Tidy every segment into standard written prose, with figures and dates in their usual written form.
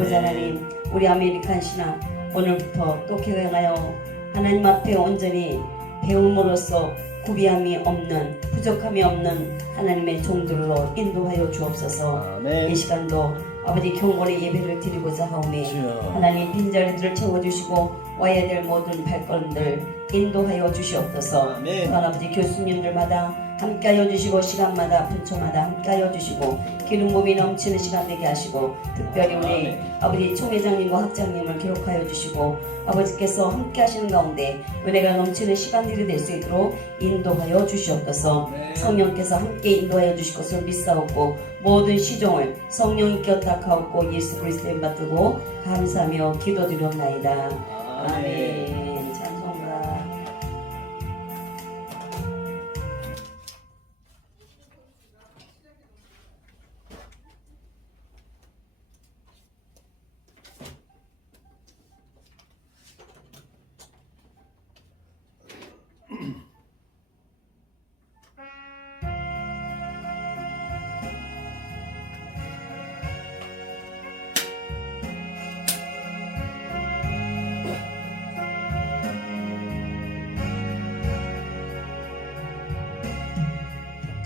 아버지 하나님, 우리 아메리칸 신학 오늘부터 또 개강하여 하나님 앞에 온전히 배움으로써 구비함이 없는, 부족함이 없는 하나님의 종들로 인도하여 주옵소서. 아멘. 이 시간도 아버지 경건의 예배를 드리고자 하오매 주여. 하나님 빈자리들을 채워주시고 와야 될 모든 발걸음들 인도하여 주시옵소서. 아멘. 또한 아버지 교수님들마다 함께하여 주시고 시간마다 분초마다 함께하여 주시고 기름 부음이 넘치는 시간 되게 하시고 특별히 우리 아멘. 아버지 총회장님과 학장님을 기록하여 주시고 아버지께서 함께 하시는 가운데 은혜가 넘치는 시간들이 될 수 있도록 인도하여 주시옵소서. 아멘. 성령께서 함께 인도하여 주실 것을 믿사옵고 모든 시종을 성령이 껴탁하옵고 예수 그리스도에 맡기고 감사하며 기도드렸나이다. 아멘. 찬송가.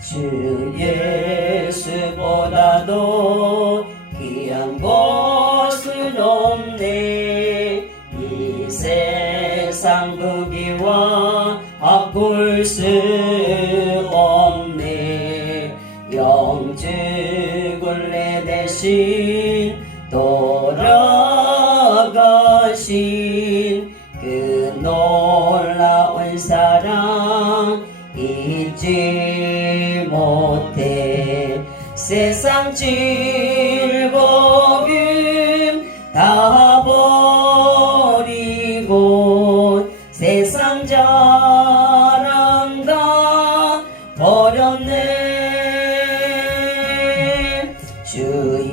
주 예수보다도 귀한 것은 없네. 이 세상 부귀와 바꿀 수 없네. 영주 굴레 대신 돌아가신 그 놀라운 사랑 잊지 못해. 세상 즐거움 다 버리고 세상 자랑 다 버렸네. 주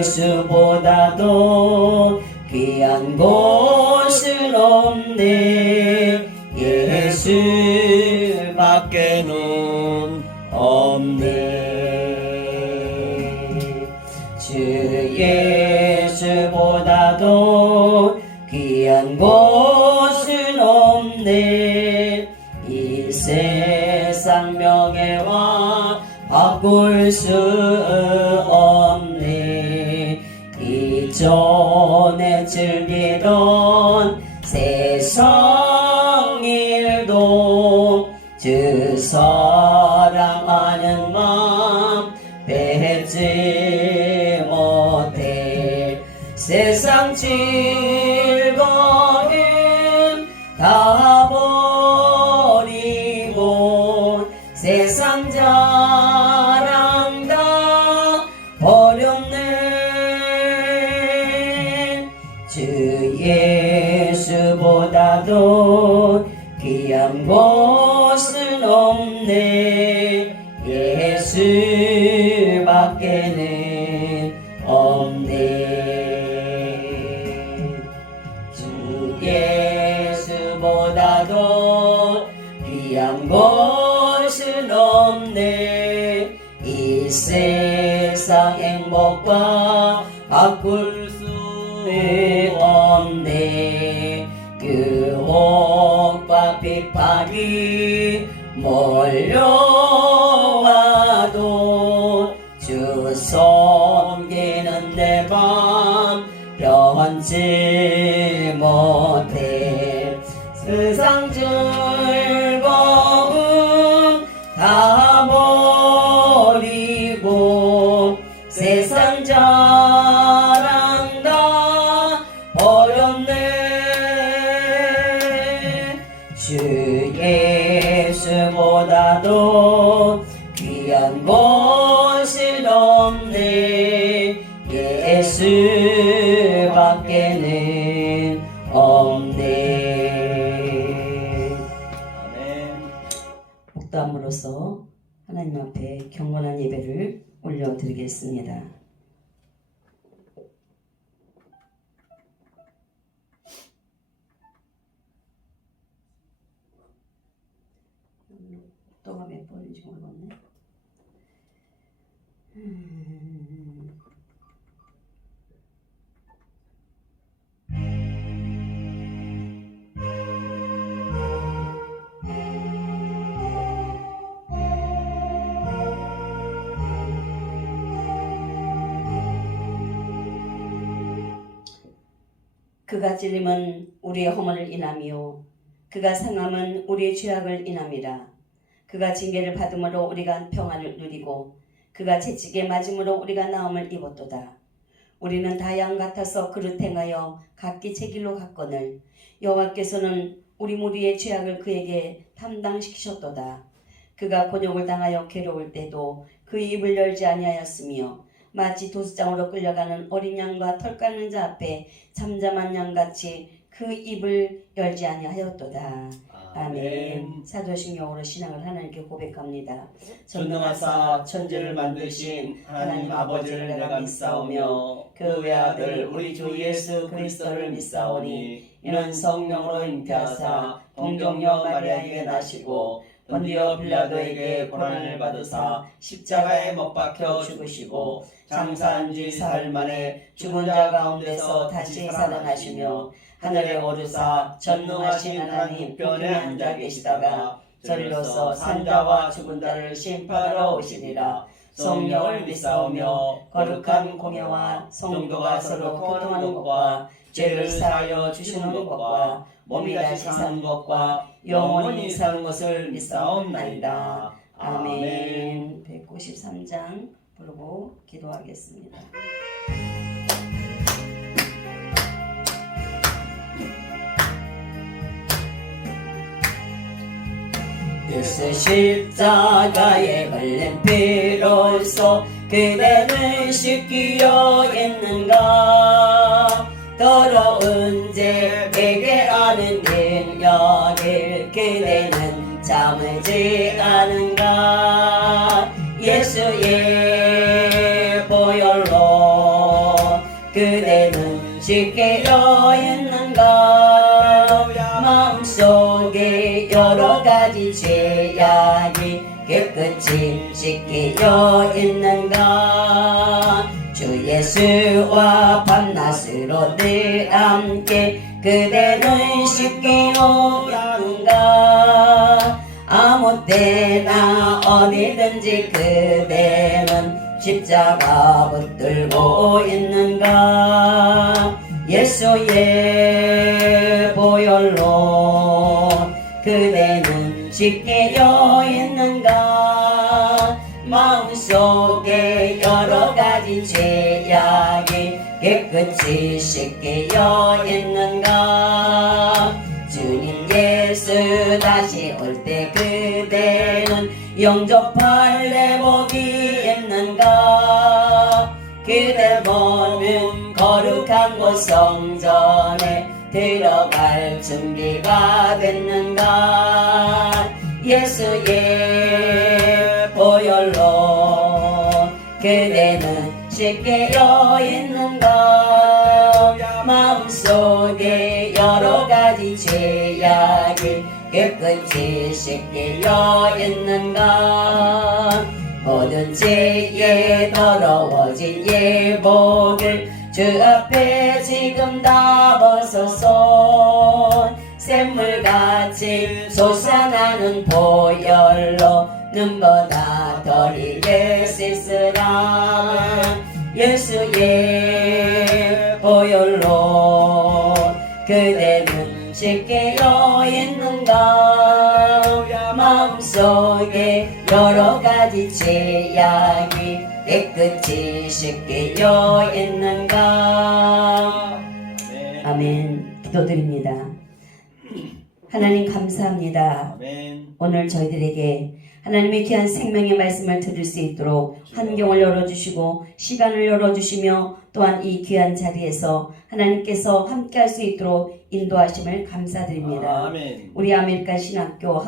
예수보다도 귀한 곳은 없네. 예수밖에는 없네. 주 예수보다도 귀한 곳은 없네. 이 세상 명예와 바꿀 수 없네. 이전에 즐기던 세상 일도 주 사랑하는 마음 뱉지 못해. 세상 즐거움 다 버리고 세상 자랑 다 버렸네. 주 예수보다도 귀한 곳은 없네. 예수밖에는 없네. 주 예수보다도 귀한 곳은 없네. 이 세상 행복과 바꿀 수 없네. 유혹과 비판이 몰려와도 주 섬기는 내 맘 변치 못해. 세상 즐거움 다 버리고 세상 자랑 다 버렸네. 주 예수보다도 귀한 곳은 없네. 예수밖에는 없네. 아멘. 목담으로써 하나님 앞에 경건한 예배를 올려드리겠습니다. 또가 몇 번인지 모르겠네. 그가 찔림은 우리의 허물을 인함이요 그가 상함은 우리의 죄악을 인함이라. 그가 징계를 받음으로 우리가 평안을 누리고 그가 채찍에 맞음으로 우리가 나음을 입었도다. 우리는 다 양 같아서 그릇 행하여 각기 제 길로 갔거늘 여호와께서는 우리 무리의 죄악을 그에게 담당시키셨도다. 그가 곤욕을 당하여 괴로울 때도 그 입을 열지 아니하였으며 마치 도수장으로 끌려가는 어린 양과 털 깎는 자 앞에 잠잠한 양같이 그 입을 열지 아니하였도다. 아멘. 사도신경으로 신앙을 하나님께 고백합니다. 전능하사 천지를 만드신 하나님 아버지를 내가 믿사오며 그 외아들 우리 주 예수 그리스도를 믿사오니 이는 성령으로 잉태하사 동정녀 마리아에게 나시고 본디오 빌라도에게 고난을 받으사 십자가에 못 박혀 죽으시고 장사한 지 사흘 만에 죽은 자 가운데서 다시 살아나시며 하늘에 오르사 전능하신 하나님 편에 앉아 계시다가 저리로서 산자와 죽은 자를 심판하러 오시리라. 성령을 믿사오며 거룩한 공예와 성도가 서로 교통하는 것과 죄를 사하여 주시는 것과 몸이 다시 사는 것과 영원히 사는 것을 믿사옵나이다. 아멘. 193장 부르고 기도하겠습니다. 예수 십자가에 흘린 피로써 그대를 씻기려 했는가. 더러운 죄에게 아는 능력을 그대는 참지 않은가. 예수의 보혈로 그대는 씻기려 했는가. 마음속에 여러 가지 죄악이 깨끗이 씻기려 했는가. 주 예수와 밤낮으로 늘 함께 그대는 씻기려 하는가. 아무 때나 어디든지 그대는 십자가 붙들고 있는가. 예수의 보혈로 그대는 씻기려 있는가. 마음속에 여러 가지 죄악이 깨끗이 씻기려 있는가. 주님 예수 다시 올 때 그대는 영접할 내복이 있는가. 그대 보는 거룩한 곳 성전에 들어갈 준비가 됐는가. 예수의 보혈로 그대는 씻기려 있는가. 마음속에 여러 가지 죄악이 깨끗이 씻기려 있는가. 모든 죄에 더러워진 예복을 주 앞에 지금 다 벗어서 샘물같이 솟아나는 보혈로 눈보다 덜 이게 씻으라. 예수의 보혈로 그대는 씻기려 있는가. 마음속에 여러 가지 죄악이 깨끗이 씻기려 있는가. 아멘. 기도드립니다. 하나님 감사합니다. 아멘. 오늘 저희들에게 하나님의 귀한 생명의 말씀을 들을 수 있도록 환경을 열어주시고 시간을 열어주시며 또한 이 귀한 자리에서 하나님께서 함께할 수 있도록 인도하심을 감사드립니다. 아멘. 우리 아메리카 신학교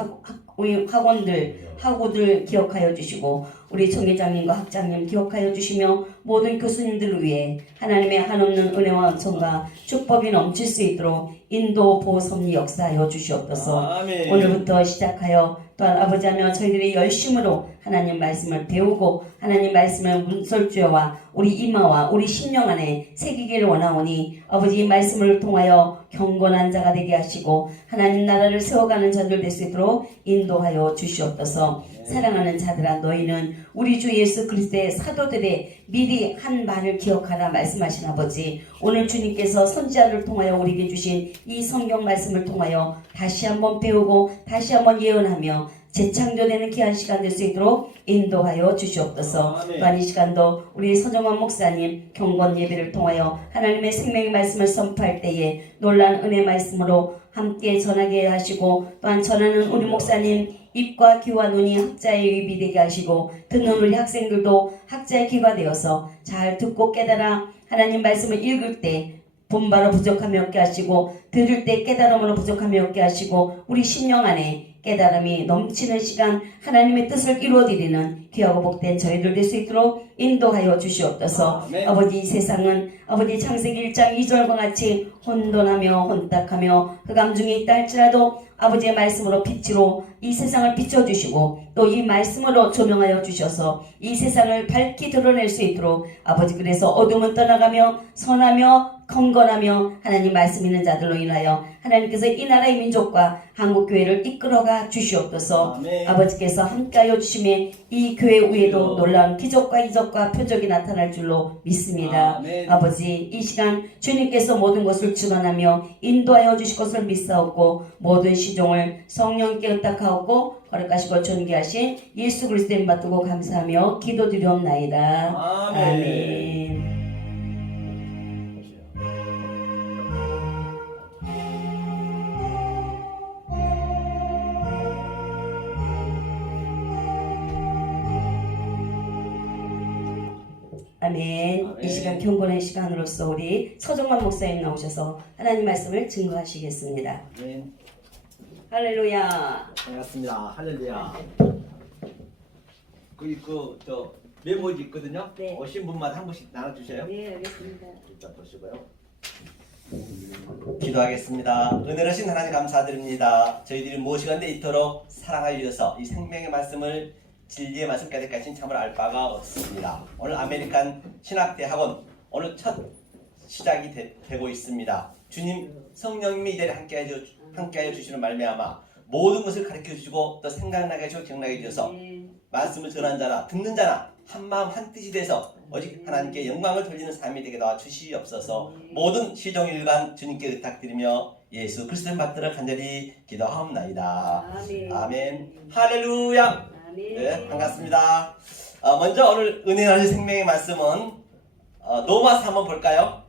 학우들 기억하여 주시고 우리 총회장님과 학장님 기억하여 주시며 모든 교수님들을 위해 하나님의 한없는 은혜와 은총과 축복이 넘칠 수 있도록 인도 보호 섭리 역사하여 주시옵소서. 아멘. 오늘부터 시작하여 또한 아버지 하며 저희들이 열심으로 하나님 말씀을 배우고 하나님 말씀을 문설주어와 우리 이마와 우리 심령 안에 새기기를 원하오니 아버지 이 말씀을 통하여 경건한 자가 되게 하시고 하나님 나라를 세워가는 자들 될 수 있도록 인도하여 주시옵소서. 사랑하는 자들아 너희는 우리 주 예수 그리스도의 사도들의 미리 한 말을 기억하라 말씀하신 아버지, 오늘 주님께서 선지자를 통하여 우리에게 주신 이 성경 말씀을 통하여 다시 한번 배우고 다시 한번 예언하며 재창조되는 귀한 시간 될 수 있도록 인도하여 주시옵소서. 아멘. 또한 이 시간도 우리 서정원 목사님 경건 예배를 통하여 하나님의 생명의 말씀을 선포할 때에 놀란 은혜 말씀으로 함께 전하게 하시고, 또한 전하는 우리 목사님 입과 귀와 눈이 학자의 입이 되게 하시고, 듣는 우리 학생들도 학자의 귀가 되어서 잘 듣고 깨달아 하나님 말씀을 읽을 때 본바로 부족함이 없게 하시고, 들을 때 깨달음으로 부족함이 없게 하시고, 우리 심령 안에 깨달음이 넘치는 시간 하나님의 뜻을 이루어드리는 귀하고 복된 저희들 될 수 있도록 인도하여 주시옵소서. 아멘. 아버지, 이 세상은 아버지 창세기 1장 2절과 같이 혼돈하며 혼탁하며 흑암 중에 있다 할지라도 아버지의 말씀으로 빛으로 이 세상을 비춰주시고, 또 이 말씀으로 조명하여 주셔서 이 세상을 밝히 드러낼 수 있도록 아버지, 그래서 어둠은 떠나가며 선하며 건건하며 하나님 말씀 있는 자들로 인하여 하나님께서 이 나라의 민족과 한국교회를 이끌어가 주시옵소서. 아멘. 아버지께서 함께하여 주심에 이 교회 위에도 놀라운 기적과 이적과 표적이 나타날 줄로 믿습니다. 아멘. 아버지, 이 시간 주님께서 모든 것을 주관하며 인도하여 주실 것을 믿사옵고, 모든 시종을 성령께 의탁하옵고 거룩하시고 존귀하신 예수 그리스도 이름 받들고 감사하며 기도드리옵나이다. 아멘. 아멘. 아멘. 아멘. 이 시간 경건의 시간으로서 우리 서정만 목사님 나오셔서 하나님 말씀을 증거하시겠습니다. 아멘. 할렐루야. 반갑습니다. 할렐루야. 저 메모지 있거든요. 네. 오신 분마다 한 분씩 나눠주세요. 네, 알겠습니다. 일단 보시고요. 기도하겠습니다. 은혜로신 하나님 감사드립니다. 저희들이 무엇이간데 이토록 사랑하여 주셔서 이 생명의 말씀을, 진리의 말씀 깨닫게 하신 참으로 알 바가 없습니다. 오늘 아메리칸 신학대학원 오늘 첫 시작이 되고 있습니다. 주님 성령님이 이 자리에 함께하여 주시는 말미암아 모든 것을 가르쳐 주시고 또 생각나게 하시고 기억나게 해주셔서 말씀을 전한 자나 듣는 자나 한마음 한뜻이 돼서 오직 하나님께 영광을 돌리는 삶이 되게 도와 주시옵소서. 모든 시종일관 주님께 의탁드리며 예수 그리스도를 받들어 간절히 기도하옵나이다. 아멘. 아멘. 할렐루야. 아멘. 네, 반갑습니다. 먼저 오늘 은혜하신 생명의 말씀은 로마서 한번 볼까요?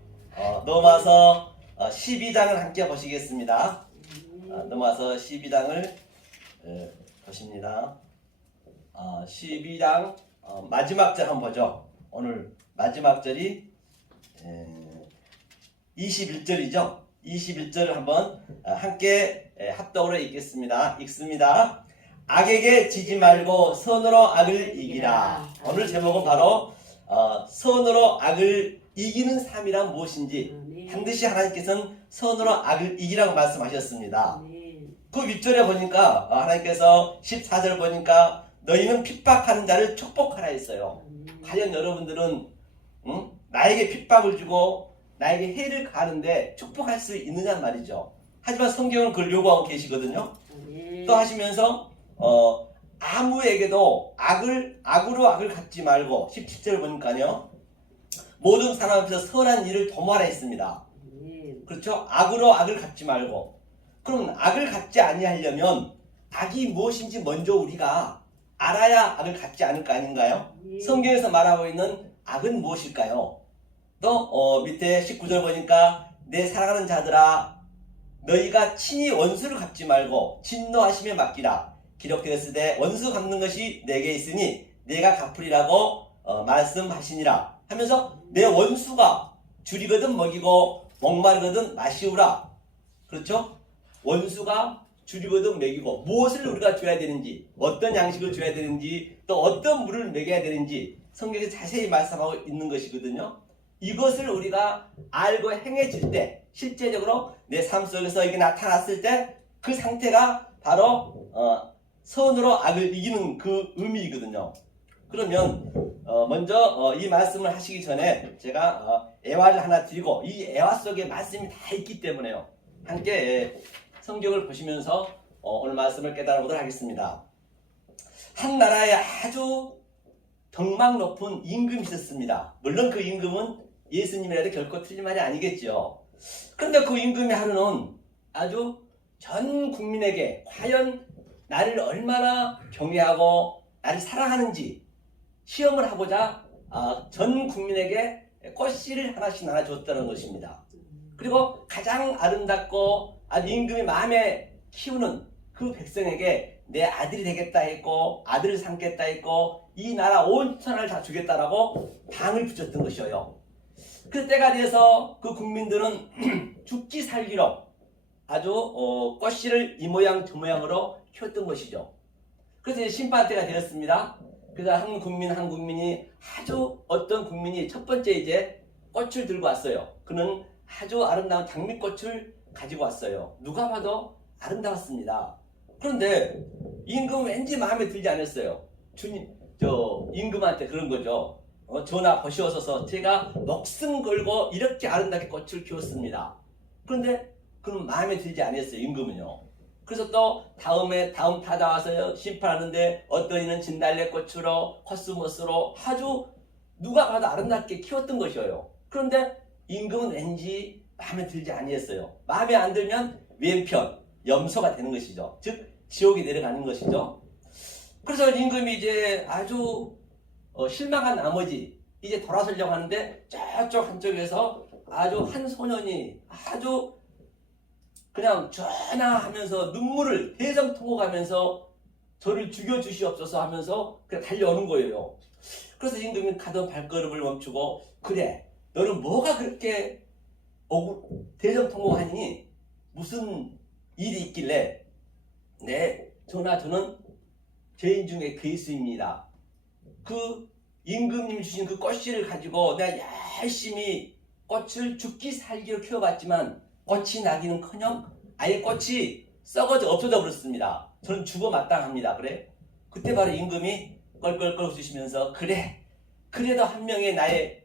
로마서 12장을 함께 보시겠습니다. 로마서 12장을 보십니다. 12장 마지막 절 한번 보죠. 오늘 마지막 절이 21절이죠. 21절을 한번 함께 합독으로 읽겠습니다. 읽습니다. 악에게 지지 말고 선으로 악을 이기라. 오늘 제목은 바로 선으로 악을 이기는 삶이란 무엇인지 반드시 하나님께서는 선으로 악을 이기라고 말씀하셨습니다. 그 윗절에 보니까 하나님께서 14절 보니까 너희는 핍박하는 자를 축복하라 했어요. 과연 여러분들은 나에게 핍박을 주고 나에게 해를 가하는데 축복할 수 있느냐 말이죠. 하지만 성경은 그걸 요구하고 계시거든요. 또 하시면서 아무에게도 악으로 악을 갚지 말고 17절 보니까요. 모든 사람 앞에서 선한 일을 도모하라 했습니다. 그렇죠? 악으로 악을 갚지 말고. 그럼 악을 갚지 아니하려면 악이 무엇인지 먼저 우리가 알아야 악을 갚지 않을 거 아닌가요? 성경에서 말하고 있는 악은 무엇일까요? 또 밑에 19절 보니까 내 사랑하는 자들아 너희가 친히 원수를 갚지 말고 진노하심에 맡기라. 기록되었으되 원수 갚는 것이 내게 있으니 내가 갚으리라고 말씀하시니라 하면서 내 원수가 줄이거든 먹이고 목마르거든 마시우라. 그렇죠? 원수가 줄이거든 먹이고 무엇을 우리가 줘야 되는지, 어떤 양식을 줘야 되는지, 또 어떤 물을 먹여야 되는지 성경에서 자세히 말씀하고 있는 것이거든요. 이것을 우리가 알고 행해질 때 실제적으로 내 삶 속에서 이게 나타났을 때 그 상태가 바로 선으로 악을 이기는 그 의미이거든요. 그러면 먼저 이 말씀을 하시기 전에 제가 애화를 하나 드리고 이 애화 속에 말씀이 다 있기 때문에요. 함께 성경을 보시면서 오늘 말씀을 깨달아 보도록 하겠습니다. 한 나라에 아주 덕망 높은 임금이 있었습니다. 물론 그 임금은 예수님이라도 결코 틀린 말이 아니겠죠. 그런데 그 임금의 하루는 아주 전 국민에게 과연 나를 얼마나 경외하고 나를 사랑하는지 시험을 하고자 전 국민에게 꽃씨를 하나씩 나눠줬다는 것입니다. 그리고 가장 아름답고 아주 임금이 마음에 키우는 그 백성에게 내 아들이 되겠다 했고 아들을 삼겠다 했고 이 나라 온 천하를 다 주겠다라고 당을 붙였던 것이에요. 그 때가 돼서 그 국민들은 죽기 살기로 아주 꽃씨를 이 모양 저 모양으로 키웠던 것이죠. 그래서 이제 심판 때가 되었습니다. 그래서 한 국민이 아주 어떤 국민이 첫 번째 이제 꽃을 들고 왔어요. 그는 아주 아름다운 장미꽃을 가지고 왔어요. 누가 봐도 아름다웠습니다. 그런데 임금은 왠지 마음에 들지 않았어요. 주님, 임금한테 그런 거죠. 전하 보시옵소서, 제가 목숨 걸고 이렇게 아름답게 꽃을 키웠습니다. 그런데 그는 마음에 들지 않았어요. 임금은요. 그래서 또 다음 타자 와서 심판하는데 어떤 이는 진달래꽃으로 코스모스로 아주 누가 봐도 아름답게 키웠던 것이에요. 그런데 임금은 왠지 마음에 들지 아니했어요. 마음에 안 들면 왼편 염소가 되는 것이죠. 즉 지옥에 내려가는 것이죠. 그래서 임금이 이제 아주 실망한 나머지 이제 돌아서려고 하는데 저쪽 한쪽에서 아주 한 소년이 아주 그냥 전화하면서 눈물을 대성통곡하면서 저를 죽여주시옵소서 하면서 그냥 달려오는 거예요. 그래서 임금이 가던 발걸음을 멈추고, 그래 너는 뭐가 그렇게 대성통곡하니? 무슨 일이 있길래? 네 전하, 저는 죄인 중에 괴수입니다. 그 임금님이 주신 그 꽃씨를 가지고 내가 열심히 꽃을 죽기 살기로 키워봤지만 꽃이 나기는커녕 아예 꽃이 썩어져 없어져 버렸습니다. 저는 죽어 마땅합니다. 그래? 그때 바로 임금이 껄껄껄 웃으시면서, 그래 그래도 한 명의 나의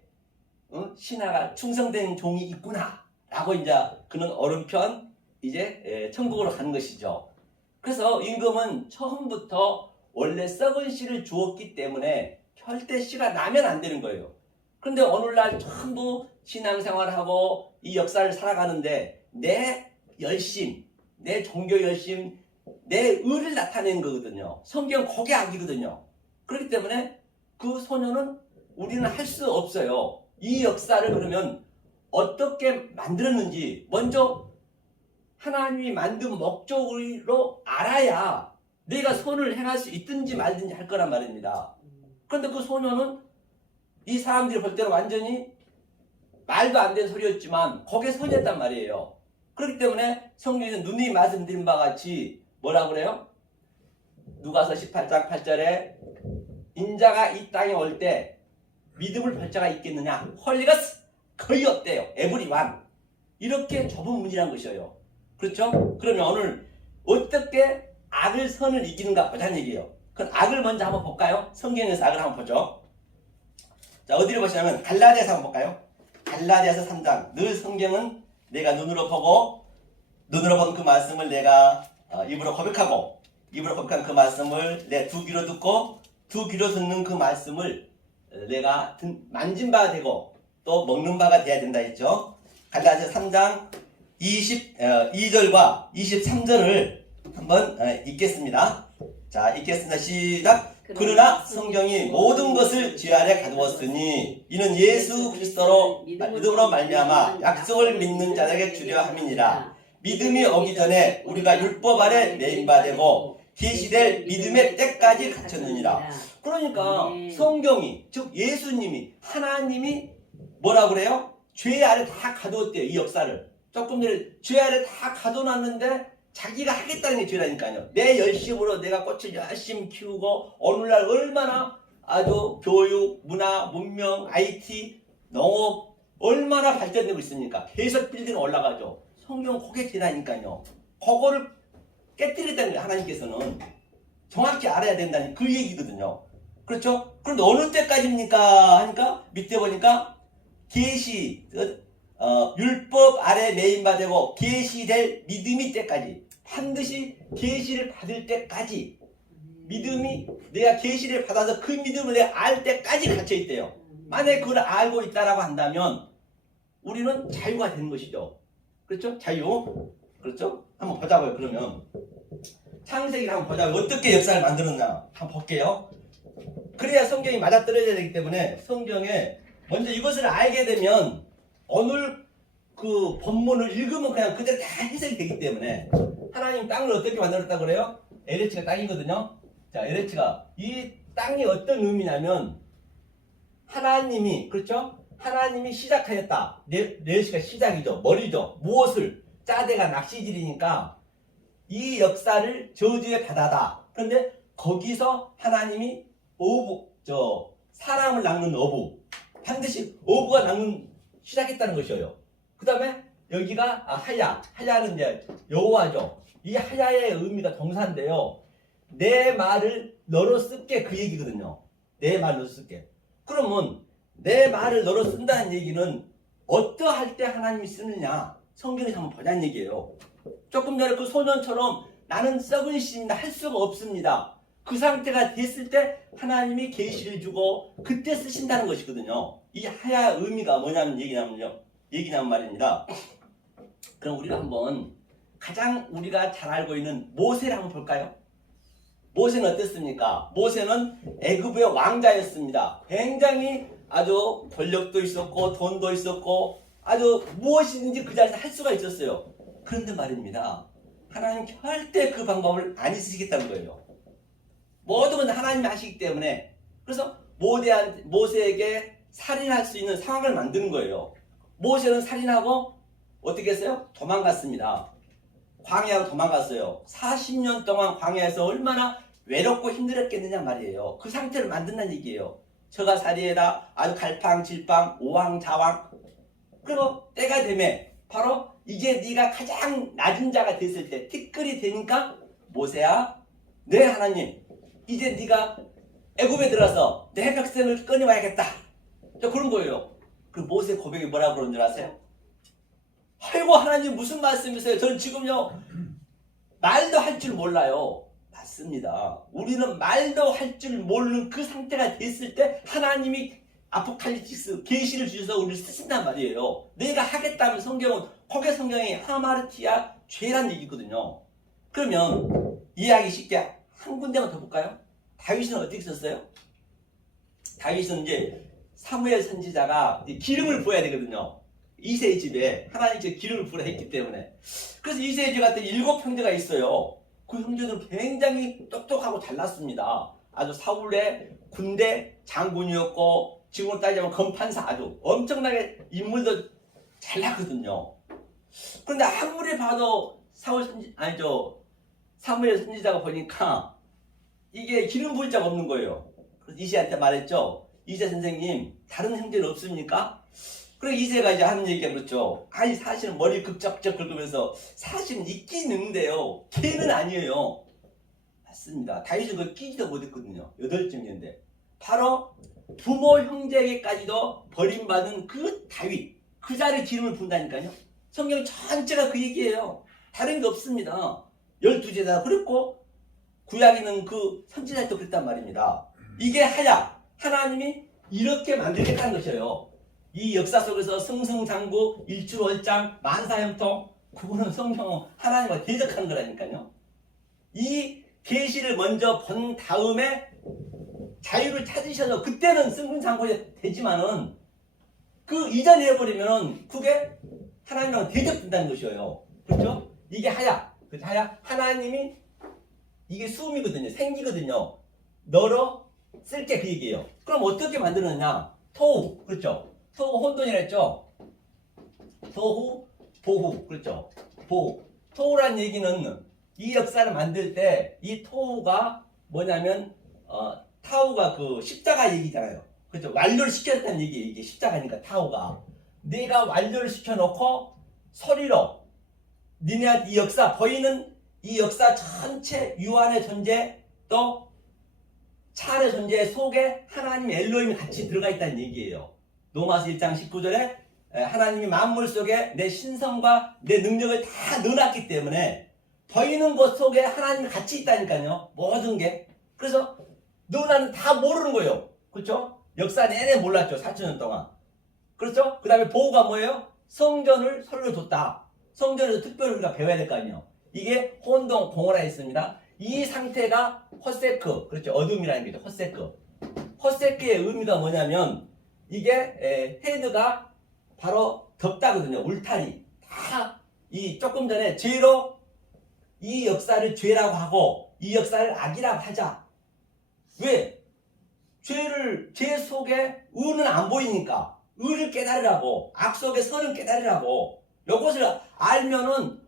신하가 충성된 종이 있구나 라고 이제 그는 오른편 이제 천국으로 가는 것이죠. 그래서 임금은 처음부터 원래 썩은 씨를 주었기 때문에 절대 씨가 나면 안 되는 거예요. 그런데 오늘날 전부 신앙생활하고 이 역사를 살아가는데 내 열심, 내 종교 열심, 내 의를 나타내는 거거든요. 성경 거기 악이거든요. 그렇기 때문에 그 소녀는 우리는 할 수 없어요. 이 역사를 그러면 어떻게 만들었는지 먼저 하나님이 만든 목적으로 알아야 내가 선을 행할 수 있든지 말든지 할 거란 말입니다. 그런데 그 소녀는 이 사람들이 볼 때는 완전히 말도 안 되는 소리였지만 거기에 선이었단 말이에요. 그렇기 때문에 성경에서 누누이 말씀드린 바와 같이 뭐라고 그래요? 누가서 18장 8절에 인자가 이 땅에 올 때 믿음을 볼 자가 있겠느냐? 헐리가스 거의 없대요. 에브리완. 이렇게 좁은 문이란 것이에요. 그렇죠? 그러면 오늘 어떻게 악을 선을 이기는가 보자는 얘기예요. 그럼 악을 먼저 한번 볼까요? 성경에서 악을 한번 보죠. 자, 어디를 보시냐면 갈라디아서 한번 볼까요? 갈라디아서 3장. 늘 성경은 내가 눈으로 보고 눈으로 본 그 말씀을 내가 입으로 고백하고 입으로 고백한 그 말씀을 내 두 귀로 듣고 두 귀로 듣는 그 말씀을 내가 만진 바가 되고 또 먹는 바가 돼야 된다 했죠. 갈라디아서 3장 22절과 23절을 한번 읽겠습니다. 자, 읽겠습니다. 시작. 그러나 성경이 모든 것을 죄 아래 가두었으니 이는 예수 그리스도로 믿음으로 말미암아 약속을 믿는 자에게 주려 함이니라. 믿음이 오기 전에 우리가 율법 아래 매인바되고 계시될 믿음의 때까지 갇혔느니라. 그러니까 성경이, 즉 예수님이, 하나님이 뭐라 그래요? 죄 아래 다 가두었대요. 이 역사를 조금 전에 죄 아래 다 가둬놨는데 자기가 하겠다는 게 죄라니까요. 내 열심으로 내가 꽃을 열심히 키우고 오늘날 얼마나 아주 교육, 문화, 문명, IT, 농업 얼마나 발전되고 있습니까? 계속 빌딩 올라가죠. 성경은 그게 죄라니까요. 그거를 깨뜨렸다는 거예요. 하나님께서는 정확히 알아야 된다는 그 얘기거든요. 그렇죠? 그런데 어느 때까지입니까? 하니까 밑에 보니까 계시 율법 아래 매인바되고 계시될 믿음이 때까지, 반드시 계시를 받을 때까지 믿음이 내가 계시를 받아서 그 믿음을 내가 알 때까지 갇혀 있대요. 만약에 그걸 알고 있다라고 한다면 우리는 자유가 되는 것이죠. 그렇죠? 자유. 그렇죠? 한번 보자고요. 그러면 창세기를 한번 보자고요. 어떻게 역사를 만들었나 한번 볼게요. 그래야 성경이 맞아떨어져야 되기 때문에 성경에 먼저 이것을 알게 되면 오늘 그 본문을 읽으면 그냥 그대로 다 해석이 되기 때문에 하나님 땅을 어떻게 만들었다 그래요? LH가 땅이거든요. 자, LH가 이 땅이 어떤 의미냐면 하나님이 그렇죠? 하나님이 시작하였다. LH가 시작이죠. 머리죠. 무엇을? 짜대가 낚시질이니까 이 역사를 저주의 바다다. 그런데 거기서 하나님이 사람을 낳는 어부 반드시 어부가 낳는 시작했다는 것이에요. 그 다음에 여기가 하야는 이제 여호와죠. 이 하야의 의미가 동사인데요. 내 말을 너로 쓸게 그 얘기거든요. 내 말로 쓸게. 그러면 내 말을 너로 쓴다는 얘기는 어떠할 때 하나님이 쓰느냐 성경에서 한번 보자는 얘기예요. 조금 전에 그 소년처럼 나는 썩은 씨입니다 할 수가 없습니다. 그 상태가 됐을 때 하나님이 계시를 주고 그때 쓰신다는 것이거든요. 이 하야 의미가 뭐냐면 얘기냐면 말입니다. 그럼 우리가 한번 가장 우리가 잘 알고 있는 모세를 한번 볼까요? 모세는 어땠습니까? 모세는 애굽의 왕자였습니다. 굉장히 아주 권력도 있었고 돈도 있었고 아주 무엇이든지 그 자리에서 할 수가 있었어요. 그런데 말입니다. 하나님 절대 그 방법을 안 쓰시겠다는 거예요. 모든 건 하나님이 하시기 때문에 그래서 모세에게 살인할 수 있는 상황을 만드는 거예요. 모세는 살인하고 어떻게 했어요? 도망갔습니다. 광야로 도망갔어요. 40년 동안 광야에서 얼마나 외롭고 힘들었겠느냐 말이에요. 그 상태를 만든다는 얘기예요. 처가살이에다 아주 갈팡질팡 오왕좌왕. 그리고 때가 되면 바로 이제 네가 가장 낮은 자가 됐을 때 티끌이 되니까 모세야 네 하나님 이제 네가 애굽에 들어서 내 백성을 꺼내와야겠다. 그런 거예요. 그 모세 고백이 뭐라고 그러는 줄 아세요? 아이고 하나님 무슨 말씀이세요? 저는 지금요 말도 할 줄 몰라요. 맞습니다. 우리는 말도 할 줄 모르는 그 상태가 됐을 때 하나님이 아포칼립시스 계시를 주셔서 우리를 쓰신단 말이에요. 내가 하겠다면 성경은 고개 성경이 하마르티아 죄란 얘기거든요. 그러면 이해하기 쉽게 한 군데만 더 볼까요? 다윗은 어떻게 썼어요? 다윗은 이제 사무엘 선지자가 기름을 부어야 되거든요. 이새의 집에 하나님 제 기름을 부으라 했기 때문에 그래서 이새의 집 같은 7형제가 있어요. 그 형제들은 굉장히 똑똑하고 잘났습니다. 아주 사울의 군대 장군이었고 지금으로 따지자면 검판사 아주 엄청나게 인물도 잘났거든요. 그런데 아무리 봐도 사무엘 선지자가 보니까 이게 기름 부을 자가 없는 거예요. 그래서 이새한테 말했죠. 이새 선생님 다른 형제는 없습니까? 그리고 이새가 이제 하는 얘기가 그렇죠. 아니 사실은 머리 급적적 긁으면서 사실은 있긴 있는데요. 걔는 아니에요. 맞습니다. 다윗은 그걸 끼지도 못했거든요. 8쯤이었는데 바로 부모 형제에게까지도 버림받은 그 다윗 그 자리에 기름을 부은다니까요. 성경 전체가 그 얘기예요. 다른 게 없습니다. 12제자 그랬고 구약에는 그 선지자도 그랬단 말입니다. 이게 하나님이 이렇게 만들겠다는 것이에요. 이 역사 속에서 승승장구 일출월장 만사형통 그거는 성경은 하나님과 대적하는 거라니까요. 이 계시를 먼저 본 다음에 자유를 찾으셔서 그때는 승승장구가 되지만은 그 이전에 해버리면은 그게 하나님이랑 대적된다는 것이에요. 그렇죠? 이게 하나님이 이게 수음이거든요. 생기거든요. 너로 쓸게 그 얘기예요. 그럼 어떻게 만드느냐? 토후 그렇죠? 토후 혼돈이라 했죠? 토후 보후 그렇죠? 보후 토후란 얘기는 이 역사를 만들 때 이 토후가 뭐냐면 타우가 그 십자가 얘기잖아요. 그렇죠? 완료를 시켰다는 얘기 이게 십자가니까 타우가 네가 완료를 시켜놓고 소리로 니네한테 이 역사 보이는 이 역사 전체 유한의 존재 또 차안의 존재 속에 하나님 엘로힘이 같이 들어가 있다는 얘기예요. 로마서 1장 19절에 하나님이 만물 속에 내 신성과 내 능력을 다 넣어놨기 때문에 보이는 것 속에 하나님이 같이 있다니까요. 모든 게 그래서 너나는 다 모르는 거예요. 그렇죠? 역사 내내 몰랐죠. 4,000년 동안. 그렇죠? 그 다음에 보호가 뭐예요? 성전을 서로 뒀다. 성전에서 특별히 우리가 배워야 될 거 아니에요. 이게 혼동 공허라 했습니다. 이 상태가 헛세크, 그렇죠? 어둠이라는 거죠. 헛세크. 헛세크의 의미가 뭐냐면 이게 헤드가 바로 덮다거든요. 울타리. 다 이 조금 전에 죄로 이 역사를 죄라고 하고 이 역사를 악이라고 하자. 왜? 죄 속에 의는 안 보이니까 의를 깨달으라고, 악 속에 선을 깨달으라고. 이것을 알면은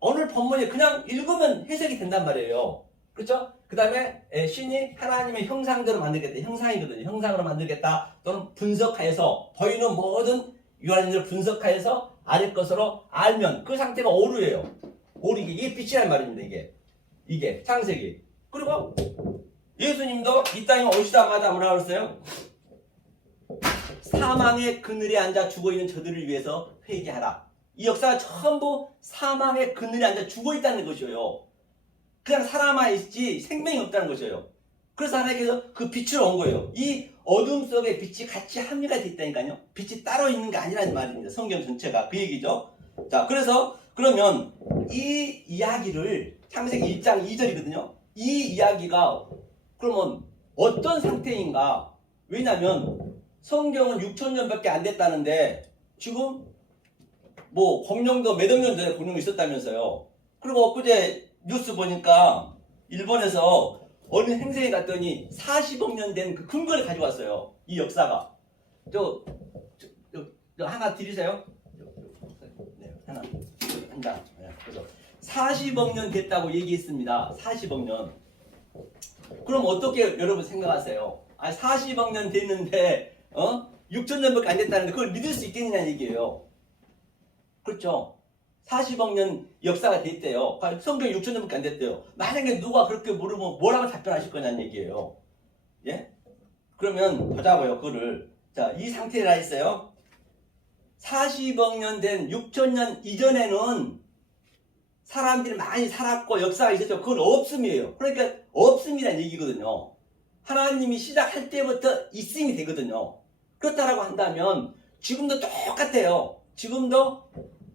오늘 본문이 그냥 읽으면 해석이 된단 말이에요. 그렇죠? 그 다음에 신이 하나님의 형상대로 만들겠다. 형상이거든요. 형상으로 만들겠다. 또는 분석하여서 보이는 모든 유한인들을 분석하여서 알 것으로 알면 그 상태가 오류예요. 오류, 이게 빛이란 말입니다. 이게 창세기. 그리고 예수님도 이 땅에 오시자마자 뭐라고 그랬어요? 사망의 그늘에 앉아 죽어있는 저들을 위해서 회개하라. 이 역사가 전부 사망의 그늘에 앉아 죽어있다는 것이에요. 그냥 살아만 있지 생명이 없다는 것이에요. 그래서 하나님께서 그 빛을 온 거예요. 이 어둠 속에 빛이 같이 합리가 되어 있다니까요. 빛이 따로 있는 게 아니라는 말입니다. 성경 전체가 그 얘기죠. 자, 그래서 그러면 이 이야기를 창세기 1장 2절이거든요. 이 이야기가 그러면 어떤 상태인가? 왜냐하면 성경은 6,000년밖에 안 됐다는데 지금 뭐 공룡도 몇억 년 전에 공룡이 있었다면서요. 그리고 엊그제 뉴스 보니까 일본에서 어느 행성에 갔더니 40억 년 된 그 근거를 가져왔어요. 이 역사가. 저 하나 드리세요. 네, 하나. 한다. 네, 그래서 40억 년 됐다고 얘기했습니다. 40억 년. 그럼 어떻게 여러분 생각하세요? 40억 년 됐는데 6,000년밖에 안 됐다는데 그걸 믿을 수 있겠느냐는 얘기예요. 그렇죠? 40억 년 역사가 됐대요. 성경이 6,000년밖에 안 됐대요. 만약에 누가 그렇게 물으면 뭐라고 답변하실 거냐는 얘기예요. 예? 그러면 보자고요, 그거를. 자, 이 상태라 했어요. 40억 년 된 6,000년 이전에는 사람들이 많이 살았고 역사가 있었죠. 그건 없음이에요. 그러니까 없음이란 얘기거든요. 하나님이 시작할 때부터 있음이 되거든요. 그렇다라고 한다면 지금도 똑같아요. 지금도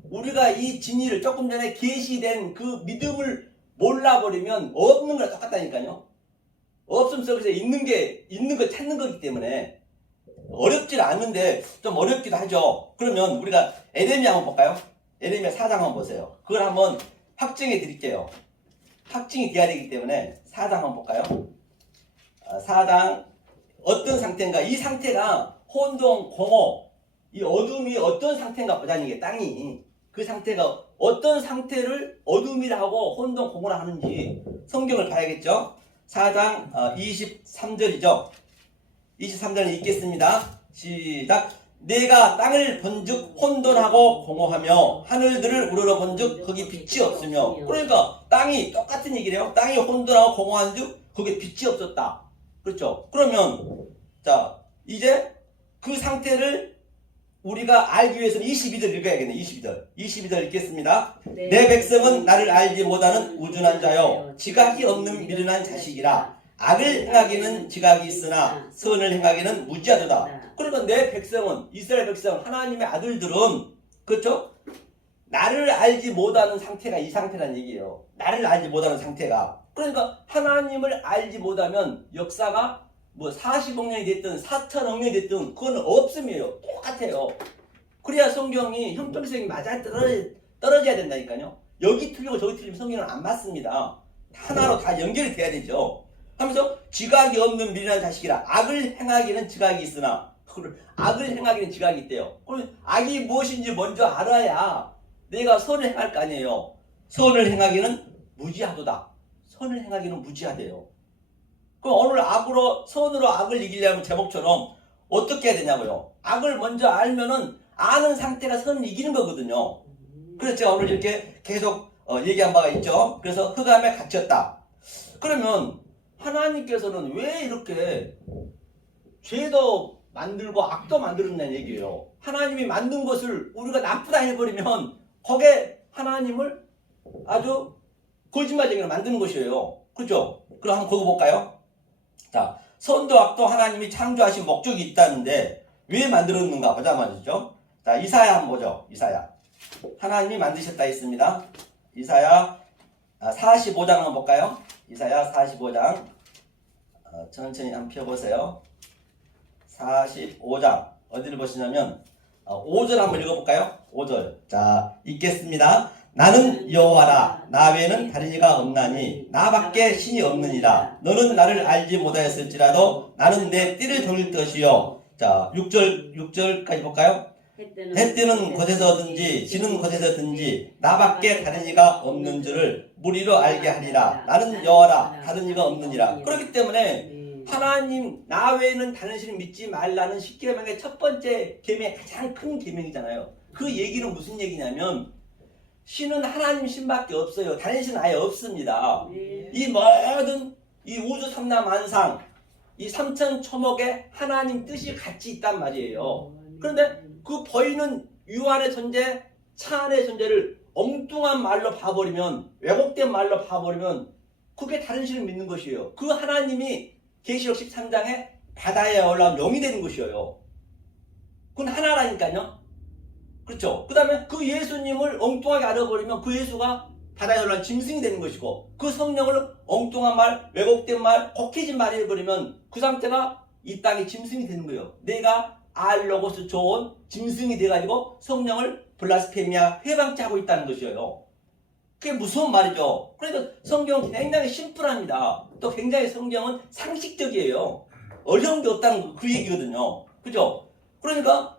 우리가 이 진리를 조금 전에 계시된 그 믿음을 몰라버리면 없는 거랑 똑같다니까요. 없음 속에서 있는 거 찾는 거기 때문에 어렵질 않은데 좀 어렵기도 하죠. 그러면 우리가 에레미야 한번 볼까요? 에레미야 4장 한번 보세요. 그걸 한번 확증해 드릴게요. 확증이 돼야 되기 때문에 4장 한번 볼까요? 4장 어떤 상태인가? 이 상태가 혼동, 공허, 이 어둠이 어떤 상태인가 보자니 이게 땅이 그 상태가 어떤 상태를 어둠이라고 혼동, 공허라 하는지 성경을 봐야겠죠? 4장 23절이죠. 23절을 읽겠습니다. 시작. 내가 땅을 본즉 혼돈하고 공허하며 하늘들을 우러러본즉 거기 빛이 없으며. 그러니까 땅이 똑같은 얘기래요. 땅이 혼돈하고 공허한즉 거기에 빛이 없었다. 그렇죠? 그러면 자 이제 그 상태를 우리가 알기 위해서는 22절 읽어야겠네. 22절 읽겠습니다. 내 백성은 나를 알지 못하는 우둔한 자요 지각이 없는 미련한 자식이라. 악을 행하기는 지각이 있으나 선을 행하기는 무지하도다. 그러니까 내 백성은, 이스라엘 백성, 하나님의 아들들은, 그렇죠? 나를 알지 못하는 상태가 이 상태란 얘기예요. 나를 알지 못하는 상태가. 그러니까 하나님을 알지 못하면 역사가 뭐 40억 년이 됐든 4천억 년이 됐든 그건 없음이에요. 똑같아요. 그래야 성경이 형평성이 맞아 떨어져야 된다니까요. 여기 틀리고 저기 틀리면 성경은 안 맞습니다. 하나로 다 연결이 돼야 되죠. 하면서 지각이 없는 미련한 자식이라. 악을 행하기는 지각이 있으나 악을 행하기는 지각이 있대요. 그럼 악이 무엇인지 먼저 알아야 내가 선을 행할 거 아니에요. 선을 행하기는 무지하도다. 선을 행하기는 무지하대요. 그럼 오늘 선으로 악을 이기려면 제목처럼 어떻게 해야 되냐고요. 악을 먼저 알면은 아는 상태가 선을 이기는 거거든요. 그래서 제가 오늘 이렇게 계속 얘기한 바가 있죠. 그래서 흑암에 갇혔다. 그러면 하나님께서는 왜 이렇게 죄도 만들고 악도 만들었냐는 얘기예요. 하나님이 만든 것을 우리가 나쁘다 해버리면 거기에 하나님을 아주 거짓말쟁이로 만드는 것이에요. 그죠? 그럼 한번 그거 볼까요? 자, 선도 악도 하나님이 창조하신 목적이 있다는데 왜 만들었는가 보자 말이죠. 자, 이사야 한번 보죠. 이사야. 하나님이 만드셨다 했습니다. 이사야 45장 한번 볼까요? 이사야 45장. 천천히 한번 펴보세요. 45장. 어디를 보시냐면 5절 한번 읽어볼까요? 5절. 자, 읽겠습니다. 나는 여호와라. 나 외에는 다른 이가 없나니 나밖에 신이 없느니라. 너는 나를 알지 못하였을지라도 나는 내 띠를 돌릴 것이요. 자, 6절까지 볼까요? 해 뜨는 곳에서든지 지는 곳에서든지 나밖에 다른 이가 없는 줄을 무리로 알게 하리라. 나는 여호와라. 다른 이가 없느니라. 그렇기 때문에 하나님 나 외에는 다른 신을 믿지 말라는 10계명의 첫 번째 계명의 가장 큰 계명이잖아요. 그 얘기는 무슨 얘기냐면 신은 하나님 신밖에 없어요. 다른 신은 아예 없습니다. 이 모든 이 우주 삼라만상 이 삼천초목에 하나님 뜻이 같이 있단 말이에요. 그런데 그 보이는 유한의 존재, 차안의 존재를 엉뚱한 말로 봐버리면, 왜곡된 말로 봐버리면 그게 다른 신을 믿는 것이에요. 그 하나님이 계시록 13장에 바다에 올라온 영이 되는 것이에요. 그건 하나라니까요. 그렇죠. 그 다음에 그 예수님을 엉뚱하게 알아버리면 그 예수가 바다에 올라온 짐승이 되는 것이고, 그 성령을 엉뚱한 말, 왜곡된 말, 곡해진 말 해버리면 그 상태가 이 땅의 짐승이 되는 거예요. 내가 알로고스 좋은 짐승이 돼가지고 성령을 블라스페미아 회방치 하고 있다는 것이에요. 그게 무서운 말이죠. 그러니까 성경은 굉장히 심플합니다. 또 굉장히 성경은 상식적이에요. 어려운 게 없다는 그 얘기거든요. 그죠? 그러니까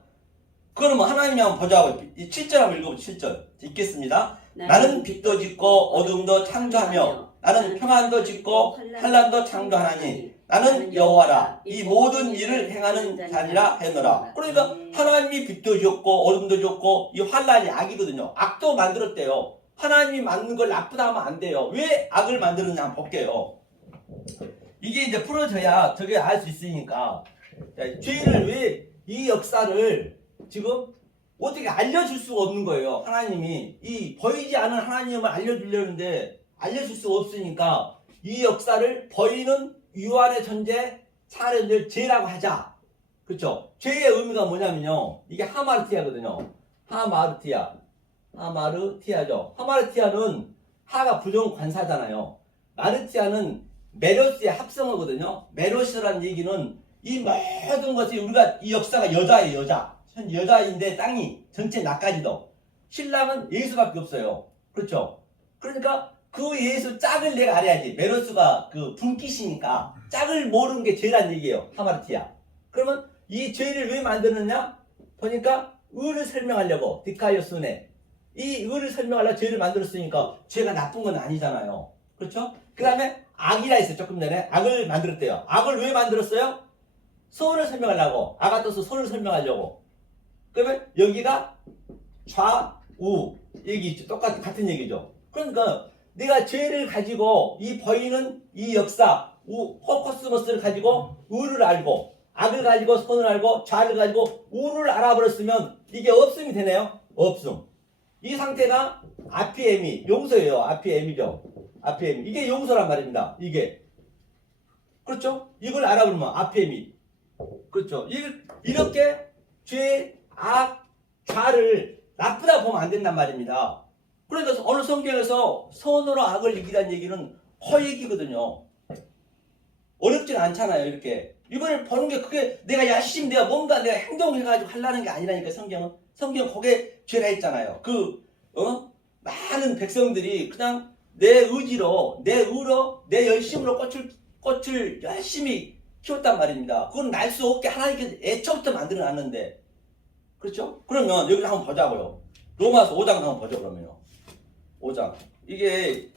그거는 뭐 하나님이 한번 보자고. 이 7절 한번 읽어보죠. 7절 읽겠습니다. 나는 빛도 짓고 어둠도 창조하며 나는 평안도 짓고 환란도 창조하나니 나는 여호와라. 이 모든 일을 행하는 자니라 해노라. 그러니까 하나님이 빛도 지었고 어둠도 지었고 이 환란이 악이거든요. 악도 만들었대요. 하나님이 만든 걸 나쁘다 하면 안 돼요. 왜 악을 만들었냐 한번 볼게요. 이게 이제 풀어져야 저게 알 수 있으니까. 자, 죄를 왜 이 역사를 지금 어떻게 알려줄 수가 없는 거예요. 하나님이 이 보이지 않은 하나님을 알려주려는데 알려줄 수가 없으니까 이 역사를 보이는 유한의 존재, 차례 존재, 죄라고 하자. 그렇죠? 죄의 의미가 뭐냐면요. 이게 하마르티아거든요. 하마르티아죠. 하마르티아는 하가 부정 관사잖아요. 마르티아는 메로스의 합성어거든요. 메로스라는 얘기는 이 모든 것이 우리가 이 역사가 여자예요. 여자인데 땅이 전체 나까지도. 신랑은 예수밖에 없어요. 그렇죠? 그러니까 그 예수 짝을 내가 알아야지. 메로스가 그 분깃이니까 짝을 모르는 게 죄란 얘기예요. 하마르티아. 그러면 이 죄를 왜 만드느냐? 보니까 의를 설명하려고. 디카이오스네. 이 의를 설명하려고 죄를 만들었으니까 죄가 나쁜 건 아니잖아요. 그렇죠? 그 다음에 악이라 했어요. 조금 전에. 악을 만들었대요. 악을 왜 만들었어요? 소를 설명하려고. 아가토스 소를 설명하려고. 그러면 여기가 좌우 얘기 있죠. 같은 얘기죠. 그러니까 내가 죄를 가지고 이 보이는 이 역사, 호코스모스를 가지고 우를 알고, 악을 가지고 선을 알고, 좌를 가지고 우를 알아버렸으면 이게 없음이 되네요. 없음. 이 상태가 아피에미, 용서예요. 아피에미죠. 아피에미. 이게 용서란 말입니다. 이게. 그렇죠? 이걸 알아보면 아피에미. 그렇죠? 이렇게 죄, 악, 좌를 나쁘다 보면 안 된단 말입니다. 그러니까 어느 성경에서 선으로 악을 이기라는 얘기는 허얘기거든요. 어렵진 않잖아요. 이렇게. 이걸 보는 게 그게 내가 열심히 내가 행동해가지고 하려는 게 아니라니까 성경은. 성경 거기에 죄라 했잖아요. 많은 백성들이 그냥 내 의지로, 내 의로, 내 열심으로 꽃을 열심히 키웠단 말입니다. 그건 날 수 없게 하나님께서 애초부터 만들어 놨는데. 그렇죠? 그러면 여기 한번 보자고요. 로마서 5장 한번 보죠, 그러면요. 5장. 이게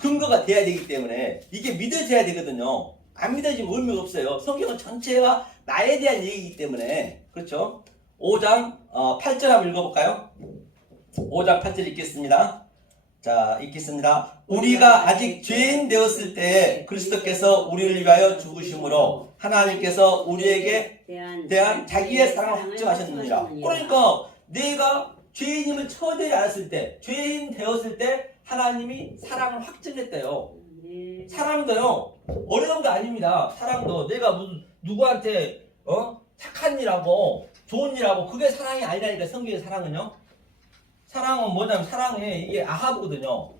근거가 돼야 되기 때문에 이게 믿어져야 되거든요. 안 믿어지면 의미가 없어요. 성경은 전체가 나에 대한 얘기이기 때문에. 그렇죠? 5장 8절 한번 읽어볼까요? 5장 8절 읽겠습니다. 자, 읽겠습니다. 우리가 아직 죄인 되었을 때에 그리스도께서 우리를 위하여 죽으심으로 하나님께서 우리에게 대한 자기의 사랑을 확증하셨느니라. 그러니까 내가 죄인임을 처음에 알았을 때, 죄인 되었을 때 하나님이 사랑을 확증했대요. 사랑도요 어려운 거 아닙니다. 사랑도 내가 무슨 누구한테 착한 일하고 좋은 일하고 그게 사랑이 아니라니까. 성경의 사랑은요. 사랑은 뭐냐면 사랑이 이게 아하브거든요.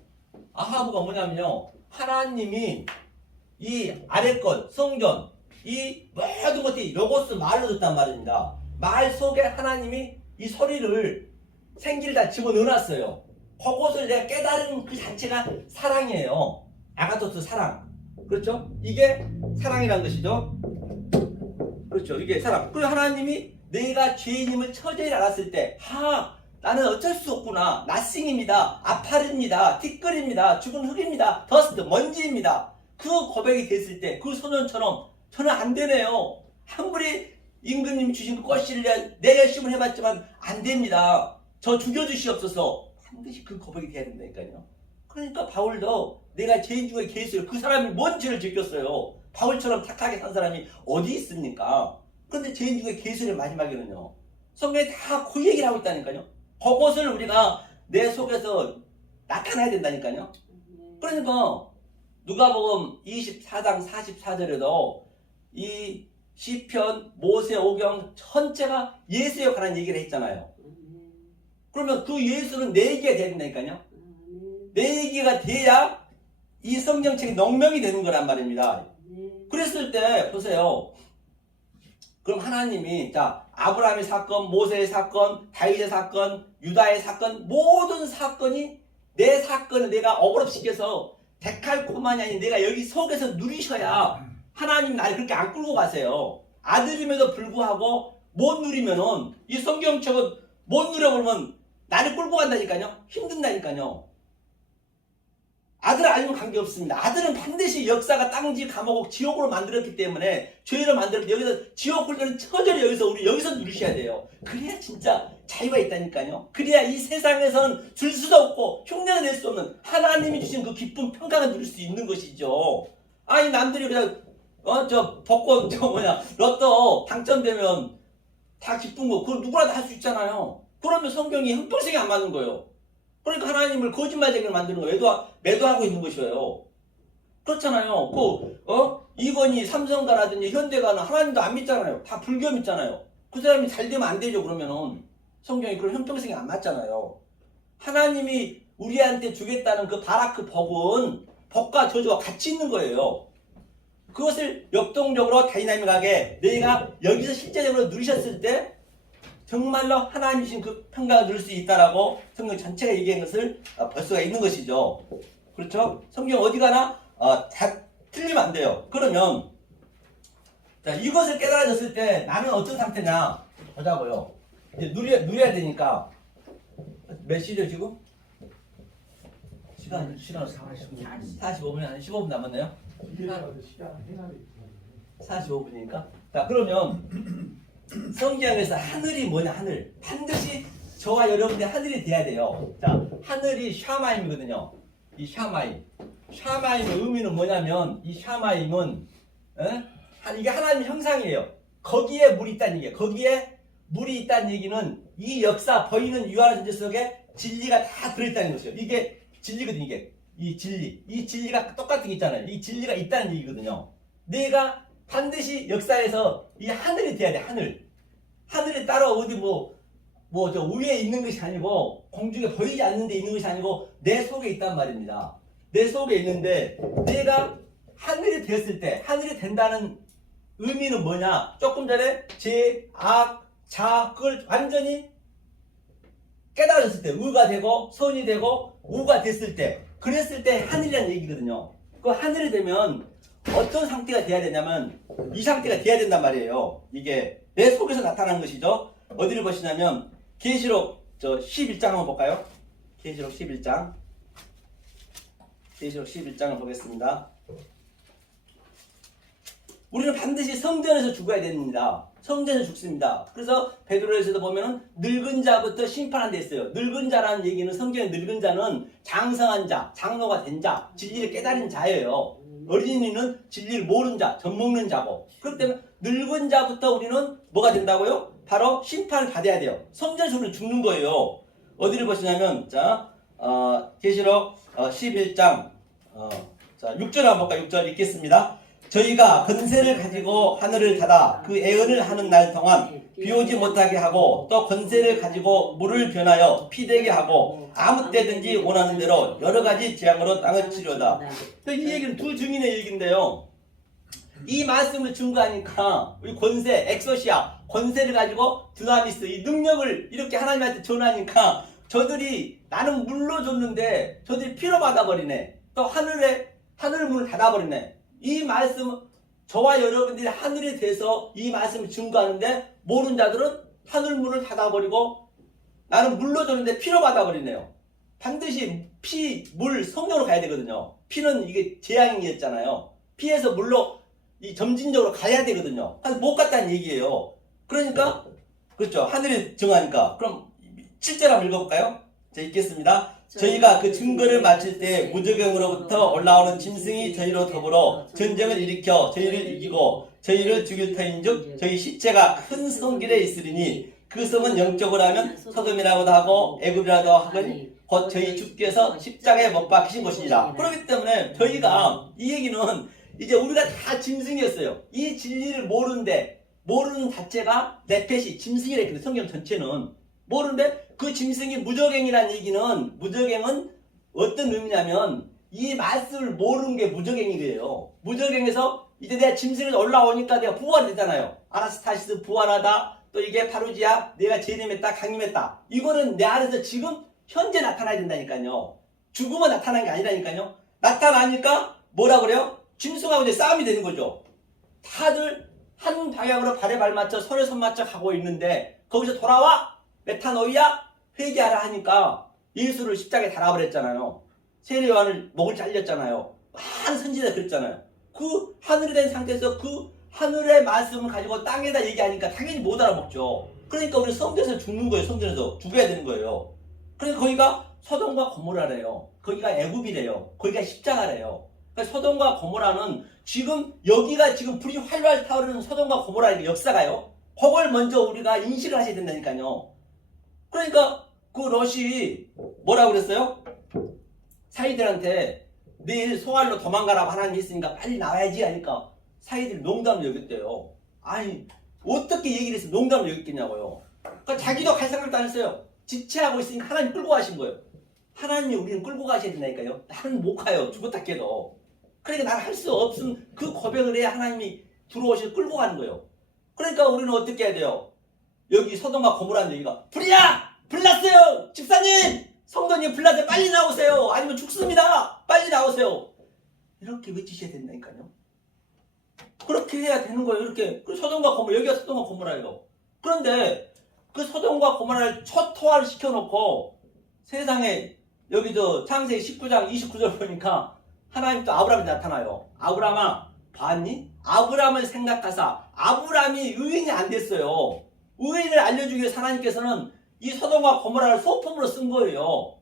아하브가 뭐냐면요. 하나님이 이 아래것 성전 이 모든 것들이 로고스 말로 듣단 말입니다. 말 속에 하나님이 이 소리를 생기를 다 집어넣어놨어요. 그것을 내가 깨달은 그 자체가 사랑이에요. 아가토스 사랑. 그렇죠? 이게 사랑이란 것이죠. 그렇죠. 이게 사랑. 그리고 하나님이 내가 죄인임을 처절히 알았을 때, 나는 어쩔 수 없구나. 나싱입니다. 아파릅니다. 티끌입니다. 죽은 흙입니다. 더스트, 먼지입니다. 그 고백이 됐을 때, 그 소년처럼 저는 안 되네요. 아무리 임금님이 주신 그 꽃씨를 내 열심을 해봤지만 안 됩니다. 저 죽여주시옵소서. 반드시 그 고백이 돼야 된다니까요. 그러니까 바울도 내가 죄인 중에 계수요. 그 사람이 뭔 죄를 지켰어요. 바울처럼 착하게 산 사람이 어디 있습니까? 그런데 죄인 중에 계수의 마지막에는요. 성경에 다 그 얘기를 하고 있다니까요. 그것을 우리가 내 속에서 나타나야 된다니까요. 그러니까 누가복음 24장 44절에도 이 시편, 모세, 오경 전체가 예수에 관한 얘기를 했잖아요. 그러면 그 예수는 내 얘기가 돼야 된다니까요. 내 얘기가 돼야 이 성경책이 농명이 되는 거란 말입니다. 그랬을 때 보세요. 그럼 하나님이 아브라함의 사건, 모세의 사건, 다윗의 사건, 유다의 사건 모든 사건이 내 사건을 내가 억울합시켜서 데칼코만이 아닌 내가 여기 속에서 누리셔야 하나님 나를 그렇게 안 끌고 가세요. 아들임에도 불구하고 못 누리면은 이 성경책은 못 누려보면 나를 끌고 간다니까요. 힘든다니까요. 아들 아니면 관계없습니다. 아들은 반드시 역사가 땅지 감옥 지옥으로 만들었기 때문에 죄를 만들었기 때문에 여기서 지옥 굴려는 처절히 여기서 누리셔야 돼요. 그래야 진짜 자유가 있다니까요. 그래야 이 세상에서는 줄 수도 없고 흉내를 낼 수 없는 하나님이 주신 그 기쁨 평강을 누릴 수 있는 것이죠. 아니 남들이 그냥 복권 로또 당첨되면 다 기쁜 거 그걸 누구라도 할 수 있잖아요. 그러면 성경이 형평성이 안 맞는 거예요. 그러니까 하나님을 거짓말쟁이를 만드는 거예요. 매도하고 있는 것이에요. 그렇잖아요. 이건희, 삼성가라든지 현대가는 하나님도 안 믿잖아요. 다 불교 믿잖아요. 그 사람이 잘 되면 안 되죠. 그러면은 성경이 그런 형평성이 안 맞잖아요. 하나님이 우리한테 주겠다는 그 바라크 복은 복과 저주가 같이 있는 거예요. 그것을 역동적으로 다이나믹하게 내가 여기서 실제적으로 누리셨을 때 정말로 하나님이 주신 그 평강을 누릴 수 있다라고 성경 전체가 얘기한 것을 볼 수가 있는 것이죠. 그렇죠? 성경 어디 가나 다 틀리면 안 돼요. 그러면 이것을 깨달아졌을 때 나는 어떤 상태냐 보자고요. 이제 누려야 되니까 몇 시죠 지금? 시간 45분이 아니라 15분 남았네요. 45분이니까. 자 그러면 성경에서 하늘이 뭐냐 하늘 반드시 저와 여러분들 하늘이 돼야 돼요. 자 하늘이 샤마임이거든요. 이 샤마임의 의미는 뭐냐면 이 샤마임은 이게 하나님의 형상이에요. 거기에 물이 있다는 얘기예요. 거기에 물이 있다는 얘기는 이 역사 보이는 유한한 존재 속에 진리가 다 들어있다는 것이죠. 이게 진리거든요. 이게 이 진리가 똑같은 게 있잖아요. 이 진리가 있다는 얘기거든요. 내가 반드시 역사에서 이 하늘이 돼야 돼. 하늘이 따로 어디 저 위에 있는 것이 아니고 공중에 보이지 않는 데 있는 것이 아니고 내 속에 있단 말입니다. 내 속에 있는데 내가 하늘이 되었을 때 하늘이 된다는 의미는 뭐냐? 조금 전에 제, 악, 자 그걸 완전히 깨달았을 때 의가 되고 선이 되고 우가 됐을 때 그랬을 때 하늘이라는 얘기거든요. 그 하늘이 되면 어떤 상태가 돼야 되냐면 이 상태가 돼야 된단 말이에요. 이게 내 속에서 나타나는 것이죠. 어디를 보시냐면 계시록 11장 한번 볼까요? 계시록 11장을 보겠습니다. 우리는 반드시 성전에서 죽어야 됩니다. 성전에서 죽습니다. 그래서 베드로에서도 보면은 늙은 자부터 심판한 데 있어요. 늙은 자라는 얘기는 성경의 늙은 자는 장성한 자, 장로가 된 자, 진리를 깨달은 자예요. 어린이는 진리를 모르는 자, 젖먹는 자고. 그렇기 때문에 늙은 자부터 우리는 뭐가 된다고요? 바로 심판을 받아야 돼요. 성전에서 우리는 죽는 거예요. 어디를 보시냐면 계시록 11장 자, 6절 한번 볼까요? 6절 읽겠습니다. 저희가 권세를 가지고 하늘을 닫아 그 애언을 하는 날 동안 비 오지 못하게 하고 또 권세를 가지고 물을 변하여 피 되게 하고 아무 때든지 원하는 대로 여러 가지 재앙으로 땅을 치료다. 이 얘기는 두 증인의 얘기인데요. 이 말씀을 증거하니까 우리 권세, 엑소시아, 권세를 가지고 드나미스, 이 능력을 이렇게 하나님한테 전하니까 저들이 나는 물로 줬는데 저들이 피로 받아버리네. 또 하늘 문을 닫아버리네. 이 말씀, 저와 여러분들이 하늘에 대해서 이 말씀을 증거하는데 모르는 자들은 하늘 문을 닫아버리고 나는 물로 줬는데 피로 받아버리네요. 반드시 피, 물, 성령으로 가야 되거든요. 피는 이게 재앙이었잖아요. 피에서 물로 이 점진적으로 가야 되거든요. 못 갔다는 얘기예요. 그러니까 그렇죠. 하늘이 정하니까. 그럼 7절 한번 읽어볼까요? 자, 읽겠습니다. 저희가 그 증거를 마칠 때 무저경으로부터 올라오는 짐승이 저희로 더불어 전쟁을 일으켜 저희를 이기고 저희를 죽일 터인즉 저희 시체가 큰 성길에 있으리니 그 성은 영적으로 하면 소돔이라고도 하고 애굽이라도 하거니 곧 저희 주께서 십자가에 못 박히신 것이니라. 그렇기 때문에 저희가 이 얘기는 이제 우리가 다 짐승이었어요. 이 진리를 모르는 자체가 네펫이 짐승이라 했는데 성경 전체는 모르는데 그 짐승이 무저갱이라는 얘기는 무저갱은 어떤 의미냐면 이 말씀을 모르는 게 무저갱이래요. 무저갱에서 이제 내가 짐승에서 올라오니까 내가 부활되잖아요. 아라스타시스 부활하다. 또 이게 파루지아 내가 재림했다 강림했다. 이거는 내 안에서 지금 현재 나타나야 된다니까요. 죽으면 나타나는 게 아니라니까요. 나타나니까 뭐라 그래요? 짐승하고 이제 싸움이 되는 거죠. 다들 한 방향으로 발에 발 맞춰 손에 손 맞춰 가고 있는데 거기서 돌아와 메타노이아 회개하라 하니까 예수를 십자가에 달아버렸잖아요. 세례요한을 목을 잘렸잖아요. 많은 선지자 그랬잖아요. 그 하늘이 된 상태에서 그 하늘의 말씀을 가지고 땅에다 얘기하니까 당연히 못 알아먹죠. 그러니까 우리 성전에서 죽는 거예요. 성전에서 죽어야 되는 거예요. 그러니까 거기가 소돔과 고모라래요. 거기가 애굽이래요. 거기가 십자가래요. 그러니까 소돔과 고모라는 지금 여기가 지금 불이 활활 타오르는 소돔과 고모라의 역사가요. 그걸 먼저 우리가 인식을 하셔야 된다니까요. 그러니까 그 롯이 뭐라고 그랬어요? 사이들한테 내일 소알로 도망가라고 하나님이 했으니까 빨리 나와야지 하니까 사이들이 농담을 여겼대요. 아니 어떻게 얘기를 해서 농담을 여겼겠냐고요. 그러니까 자기도 갈 생각도 안 했어요. 지체하고 있으니까 하나님 끌고 가신 거예요. 하나님이 우리는 끌고 가셔야 된다니까요. 나는 못 가요. 죽었다 깨도. 그러니까 나는 할 수 없음 그 고백을 해야 하나님이 들어오셔서 끌고 가는 거예요. 그러니까 우리는 어떻게 해야 돼요? 여기 소돔과 고모라는 얘기가 불이야! 불났어요! 집사님! 성도님 불났어요! 빨리 나오세요! 아니면 죽습니다! 빨리 나오세요! 이렇게 외치셔야 된다니까요. 그렇게 해야 되는 거예요. 이렇게. 그 소돔과 고모라, 여기가 소돔과 고모라예요. 그런데 그 소돔과 고모라를 초토화를 시켜놓고 세상에 여기 저 창세기 19장 29절 보니까 하나님 또 아브라함이 나타나요. 아브라함아 봤니? 아브라함을 생각하사 아브라함이 의인이 안 됐어요. 의인을 알려주기 위해서 하나님께서는 이 소돔과 고모라를 소품으로 쓴 거예요.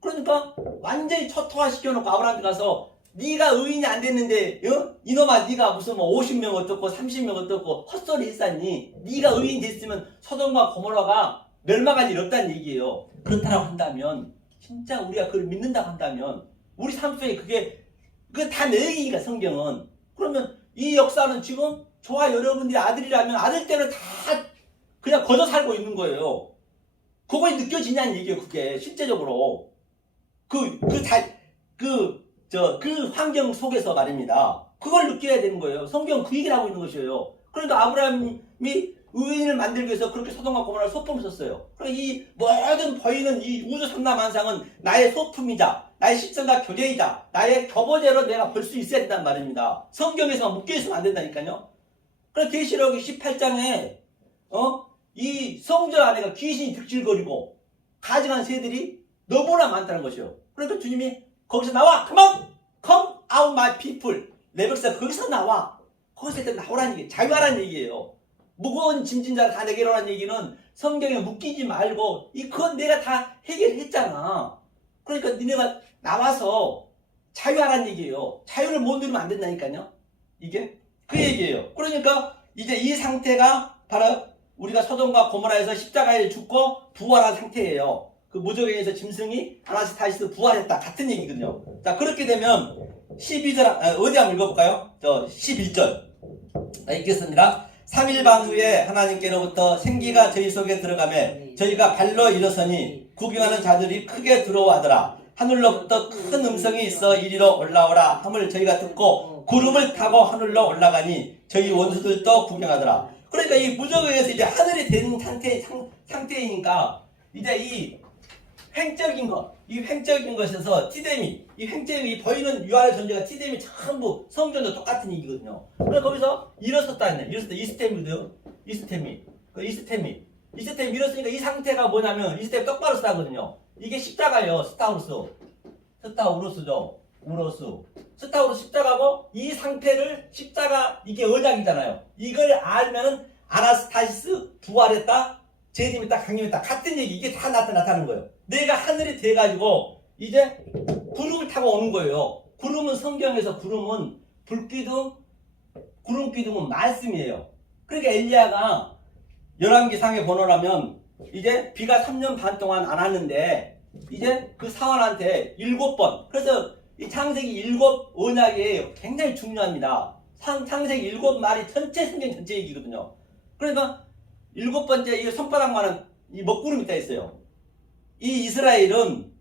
그러니까 완전히 초토화 시켜놓고 아브라함한테 가서 네가 의인이 안 됐는데 이놈아 네가 무슨 뭐 50명 어떻고 30명 어떻고 헛소리 했었니? 네가 의인 됐으면 소돔과 고모라가 멸망할 일 없다는 얘기예요. 그렇다고 한다면 진짜 우리가 그걸 믿는다고 한다면 우리 삶 속에 그게 다 내 얘기니까 성경은. 그러면 이 역사는 지금 저와 여러분들이 아들이라면 아들 때는 다 그냥 거저 살고 있는 거예요. 그거에 느껴지냐는 얘기예요. 그게 실제적으로 그 환경 속에서 말입니다. 그걸 느껴야 되는 거예요. 성경 그 얘기를 하고 있는 것이에요. 그러니까 아브라함이 의인을 만들기 위해서 그렇게 소돔과 고모라를 소품을 썼어요. 그러니까 이 모든 보이는 이 우주 삼라만상은 나의 소품이자 나의 십선과 교제이자 나의 교보제로 내가 볼 수 있어야 된단 말입니다. 성경에서만 묶여있으면 안 된다니까요. 그래서 계시록 18장에 이 성전 안에가 귀신이 득질거리고 가증한 새들이 너무나 많다는 것이요. 그러니까 주님이 거기서 나와! Come out my people. 내 백성 거기서 나와. 거기서 일단 나오라는 얘기, 자유하라는 얘기예요. 무거운 짐진 자 다 내게로 라는 얘기는 성경에 묶이지 말고 그건 내가 다 해결했잖아. 그러니까 니네가 나와서 자유하라는 얘기예요. 자유를 못 누리면 안 된다니까요. 이게 그 얘기예요. 그러니까 이제 이 상태가 바로 우리가 소돔과 고모라에서 십자가에 죽고 부활한 상태예요. 그 무저갱에서 짐승이 아나스타시스 부활했다 같은 얘기거든요. 자, 그렇게 되면 12절 어디 한번 읽어볼까요? 저 11절 읽겠습니다. 3일 반 후에 하나님께로부터 생기가 저희 속에 들어가매 저희가 발로 일어서니 구경하는 자들이 크게 두려워하더라. 하늘로부터 큰 음성이 있어 이리로 올라오라 함을 저희가 듣고 구름을 타고 하늘로 올라가니 저희 원수들도 구경하더라. 그러니까 이 무적에 의해서 이제 하늘이 된 상태이니까 이제 이 횡적인 것, 이 횡적인 것에서 티데미, 이 횡적이 보이는 유아의 존재가 티데미 전부 성전도 똑같은 얘기거든요. 그래서 거기서 일어섰다 했네. 일어섰다. 이스템이 일어서니까 이 상태가 뭐냐면 이스템 똑바로 쓰거든요. 이게 십자가예요. 스타우루스죠. 스타우루스 십자가고 이 상태를 십자가 이게 언약이잖아요. 이걸 알면은 아나스타시스 부활했다. 재림했다. 강림했다. 같은 얘기. 이게 다 나타나는 거예요. 내가 하늘이 돼가지고 이제 구름을 타고 오는 거예요. 구름은 성경에서 구름은 불기둥, 구름기둥은 말씀이에요. 그러니까 엘리야가 열왕기상의 번호라면 이제 비가 3년 반 동안 안 왔는데 이제 그 사원한테 7번. 그래서 이 창세기 7 언약이 굉장히 중요합니다. 창세기 7말이 전체 성경 전체 얘기거든요. 그러니까 7번째 이 손바닥만한 이 먹구름이 있다 했어요. 이 이스라엘은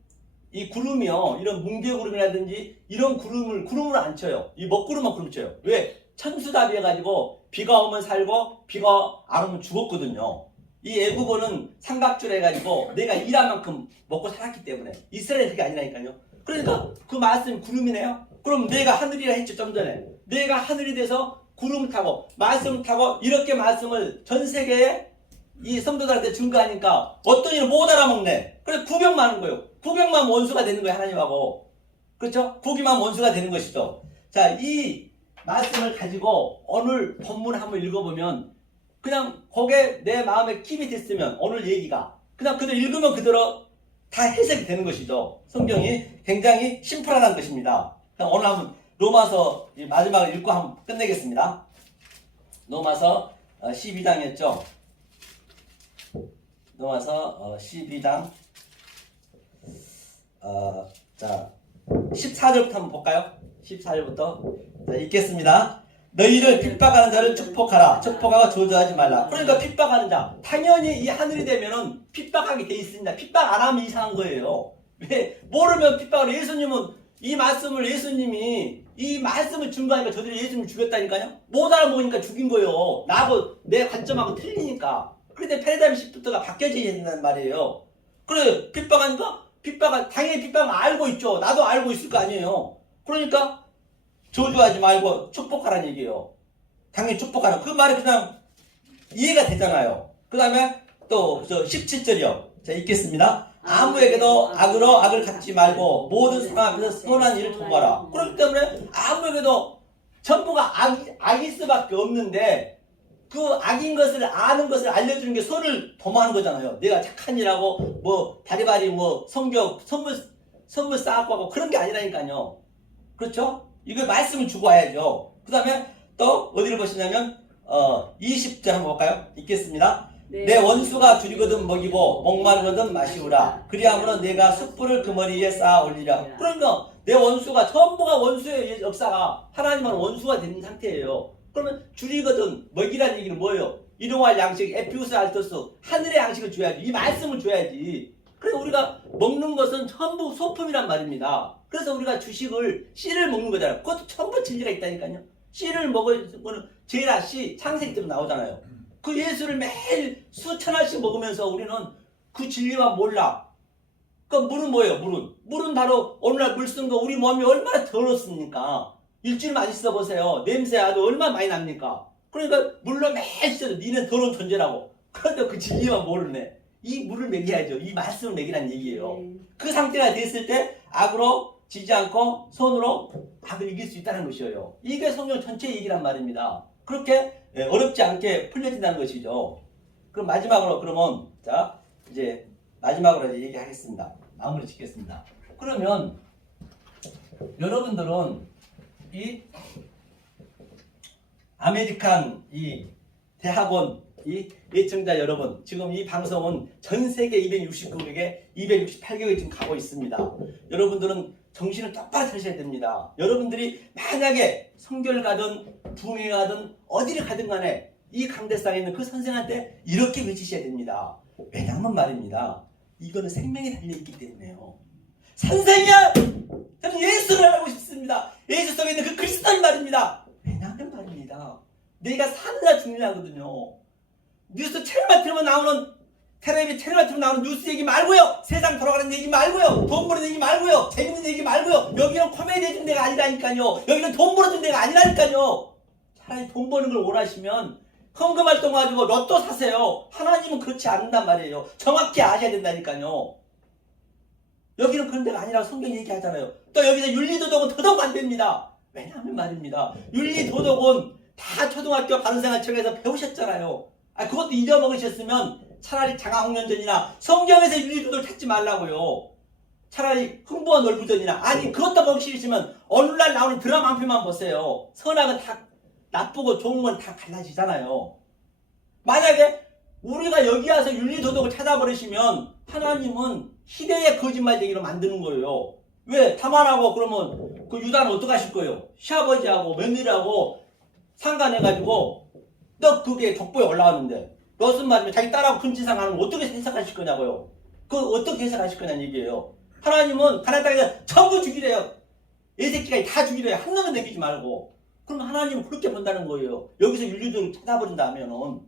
이 구름이요, 이런 뭉게구름이라든지 이런 구름을 안 쳐요. 이 먹구름만 구름 쳐요. 왜? 천수답이 해가지고 비가 오면 살고 비가 안 오면 죽었거든요. 이 애국어는 삼각줄 해가지고 내가 일한 만큼 먹고 살았기 때문에 이스라엘이 그게 아니라니까요. 그러니까 그 말씀이 구름이네요. 그럼 내가 하늘이라 했죠 좀 전에. 내가 하늘이 돼서 구름 타고 말씀 타고 이렇게 말씀을 전 세계에 이 성도들한테 증거하니까 어떤 일을 못 알아먹네. 그래서 구경만 하는 거예요. 구경만 원수가 되는 거예요 하나님하고. 그렇죠? 구기만 원수가 되는 것이죠. 자, 이 말씀을 가지고 오늘 본문 한번 읽어보면 그냥 거기에 내 마음에 킵이 됐으면 오늘 얘기가 그냥 그대로 읽으면 그대로 다 해석이 되는 것이죠. 성경이 굉장히 심플하다는 것입니다. 그냥 오늘 한번 로마서 마지막을 읽고 한번 끝내겠습니다. 로마서 12장이었죠. 로마서 12장 자 14절부터 한번 볼까요? 14절부터 자, 읽겠습니다. 너희를 핍박하는 자를 축복하라. 축복하고 저주하지 말라. 그러니까 핍박하는 자 당연히 이 하늘이 되면은 핍박하게 돼 있습니다. 핍박 안 하면 이상한 거예요. 왜? 모르면 핍박을 예수님은 이 말씀을 예수님이 이 말씀을 증거하니까 저들이 예수님을 죽였다니까요. 못 알아보니까 죽인 거예요. 나하고 내 관점하고 틀리니까. 그런데 패러다임 시프트가 바뀌어져야 된다는 말이에요. 그래 핍박하니까 당연히 핍박은 알고 있죠. 나도 알고 있을 거 아니에요. 그러니까 저주하지 말고 축복하라는 얘기예요. 당연히 축복하라. 그 말이 그냥 이해가 되잖아요. 그 다음에 또 저 17절이요. 자 읽겠습니다. 아무에게도 악으로 악을 갚지 말고 모든 사람 앞에서 선한 일을 도모하라. 그렇기 때문에 아무에게도 전부가 악일 수밖에 없는데 그 악인 것을 아는 것을 알려주는 게 선을 도모하는 거잖아요. 내가 착한 일하고 뭐 바리바리 뭐 성경 선물 쌓고 하고 그런 게 아니라니까요. 그렇죠? 이거 말씀을 주고 와야죠. 그 다음에 또 어디를 보시냐면 20절 한번 볼까요? 읽겠습니다. 내 원수가 줄이거든 먹이고 목마르거든 마시우라. 그리하므로 내가 숯불을 그 머리 위에 쌓아 올리라. 그러니까 내 원수가 전부가 원수의 역사가 하나님은 원수가 된 상태예요. 그러면 줄이거든 먹이라는 얘기는 뭐예요? 일용할 양식 에피우스 알토스 하늘의 양식을 줘야지. 이 말씀을 줘야지. 그래서 우리가 먹는 것은 전부 소품이란 말입니다. 그래서 우리가 주식을 씨를 먹는 거잖아요. 그것도 전부 진리가 있다니까요. 씨를 먹을 거는 제라 씨 창세기 때문에 나오잖아요. 그 예수를 매일 수천 알씩 먹으면서 우리는 그 진리만 몰라. 그 물은 뭐예요? 물은 바로 오늘날 물 쓴 거 우리 몸이 얼마나 더럽습니까? 일주일만 있어 보세요. 냄새 아주 얼마나 많이 납니까? 그러니까 물로 매일 씻어도 니는 더러운 존재라고. 그런데 그 진리만 모르네. 이 물을 먹여야죠. 이 말씀을 먹이라는 얘기예요. 그 상태가 됐을 때 악으로 지지 않고 손으로 악을 이길 수 있다는 것이에요. 이게 성경 전체 얘기란 말입니다. 그렇게 어렵지 않게 풀려진다는 것이죠. 그럼 마지막으로 그러면 자 이제 마지막으로 이제 얘기하겠습니다. 마무리 짓겠습니다. 그러면 여러분들은 이 아메리칸 이 대학원 이 예청자 여러분, 지금 이 방송은 전 세계 269개국, 268개국에 지금 가고 있습니다. 여러분들은 정신을 똑바로 차리셔야 됩니다. 여러분들이 만약에 성교를 가든 부흥회 가든 어디를 가든 간에 이 강대상에 있는 그 선생한테 이렇게 외치셔야 됩니다. 왜냐하면 말입니다. 이거는 생명이 달려있기 때문에요. 선생님! 저는 예수를 알고 싶습니다. 예수 속에 있는 그 그리스도를 말입니다. 왜냐하면 말입니다. 내가 사느냐 죽느냐거든요. 뉴스 채널만 틀면 나오는 텔레비 채널만 틀면 나오는 뉴스 얘기 말고요. 세상 돌아가는 얘기 말고요. 돈 버는 얘기 말고요. 재밌는 얘기 말고요. 여기는 코미디 해준 데가 아니라니까요. 여기는 돈 벌어준 데가 아니라니까요. 차라리 돈 버는 걸 원하시면 헌금 활동 가지고 로또 사세요. 하나님은 그렇지 않는단 말이에요. 정확히 아셔야 된다니까요. 여기는 그런 데가 아니라고 성경이 얘기하잖아요. 또 여기서 윤리도덕은 더더욱 안 됩니다. 왜냐하면 말입니다. 윤리도덕은 다 초등학교 바른생활청에서 배우셨잖아요. 그것도 잊어먹으셨으면 차라리 장학훈련전이나 성경에서 윤리도덕을 찾지 말라고요. 차라리 흥부와 놀부전이나, 아니 그것도 먹기 싫으시면 오늘날 나오는 드라마 한 편만 보세요. 선악은 다 나쁘고 좋은 건 다 갈라지잖아요. 만약에 우리가 여기 와서 윤리도덕을 찾아버리시면 하나님은 희대의 거짓말쟁이로 만드는 거예요. 왜? 타만하고 그러면 그 유다는 어떡하실 거예요? 시아버지하고 며느리하고 상관해가지고 너 그게 족보에 올라왔는데 무슨 말이면 자기 딸하고 근친상 하는 거 어떻게 해석하실 거냐고요. 그거 어떻게 해석하실 거냐는 얘기예요. 하나님은 가나안 땅에서 전부 죽이래요. 애새끼가 다 죽이래요. 한 놈은 남기지 말고. 그럼 하나님은 그렇게 본다는 거예요. 여기서 윤리도를 찾아버린다면은.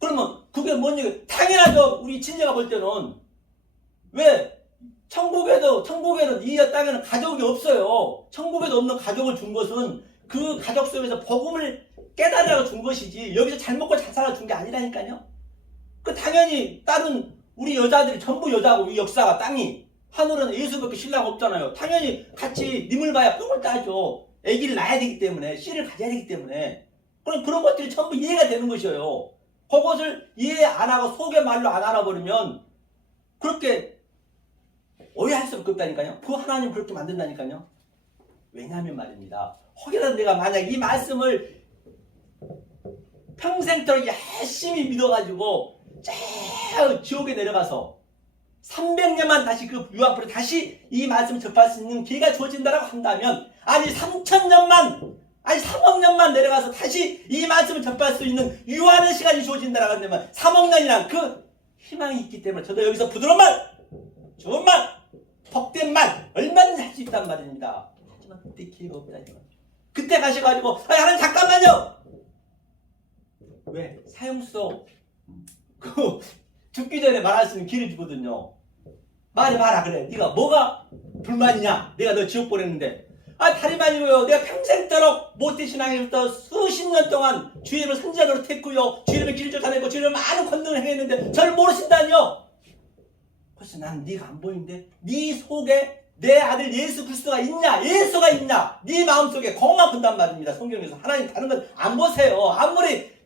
그러면 그게 뭔 얘기? 당연하죠. 우리 친자가 볼 때는. 왜? 천국에는 이 땅에는 가족이 없어요. 천국에도 없는 가족을 준 것은 그 가족 속에서 복음을 깨달으라고 준 것이지 여기서 잘 먹고 잘 살아 준 게 아니라니까요. 그 당연히 다른 우리 여자들이 전부 여자고 이 역사가 땅이 하늘은 예수밖에 신랑 없잖아요. 당연히 같이 님을 봐야 똥을 따죠. 아기를 낳아야 되기 때문에 씨를 가져야 되기 때문에 그럼 그런 것들이 전부 이해가 되는 것이에요. 그것을 이해 안 하고 속의 말로 안 알아버리면 그렇게 오해할 수밖에 없다니까요. 그 하나님 그렇게 만든다니까요. 왜냐하면 말입니다. 혹여라도 내가 만약 이 말씀을 평생토록 열심히 믿어가지고 저 지옥에 내려가서 300년만 다시 그 유학부로 다시 이 말씀을 접할 수 있는 기회가 주어진다고 한다면, 아니 3,000년만 아니 3억 년만 내려가서 다시 이 말씀을 접할 수 있는 유한의 시간이 주어진다고 한다면 3억 년이란 그 희망이 있기 때문에 저도 여기서 부드러운 말, 좋은 말, 복된 말 얼마든지 할 수 있단 말입니다. 하지만 그때 기회가 없다니까. 그때 가셔가지고 하나님 잠깐만요. 왜? 사형수도 그 죽기 전에 말할 수 있는 기회를 주거든요. 말해봐라. 그래. 네가 뭐가 불만이냐? 내가 너 지옥 보냈는데. 다리만이고요. 내가 평생도록 모태신앙에서 수십 년 동안 주님을 선지자 노릇했고요. 주님의 길을 쫓아내고 주님을 많은 권능을 행했는데 저를 모르신다니요. 그래서 난 네가 안 보이는데 네 속에 내 아들 예수 그리스도가 있냐? 예수가 있냐? 네 마음속에 그것만 본단 말입니다. 성경에서. 하나님 다른 건 안 보세요. 아무리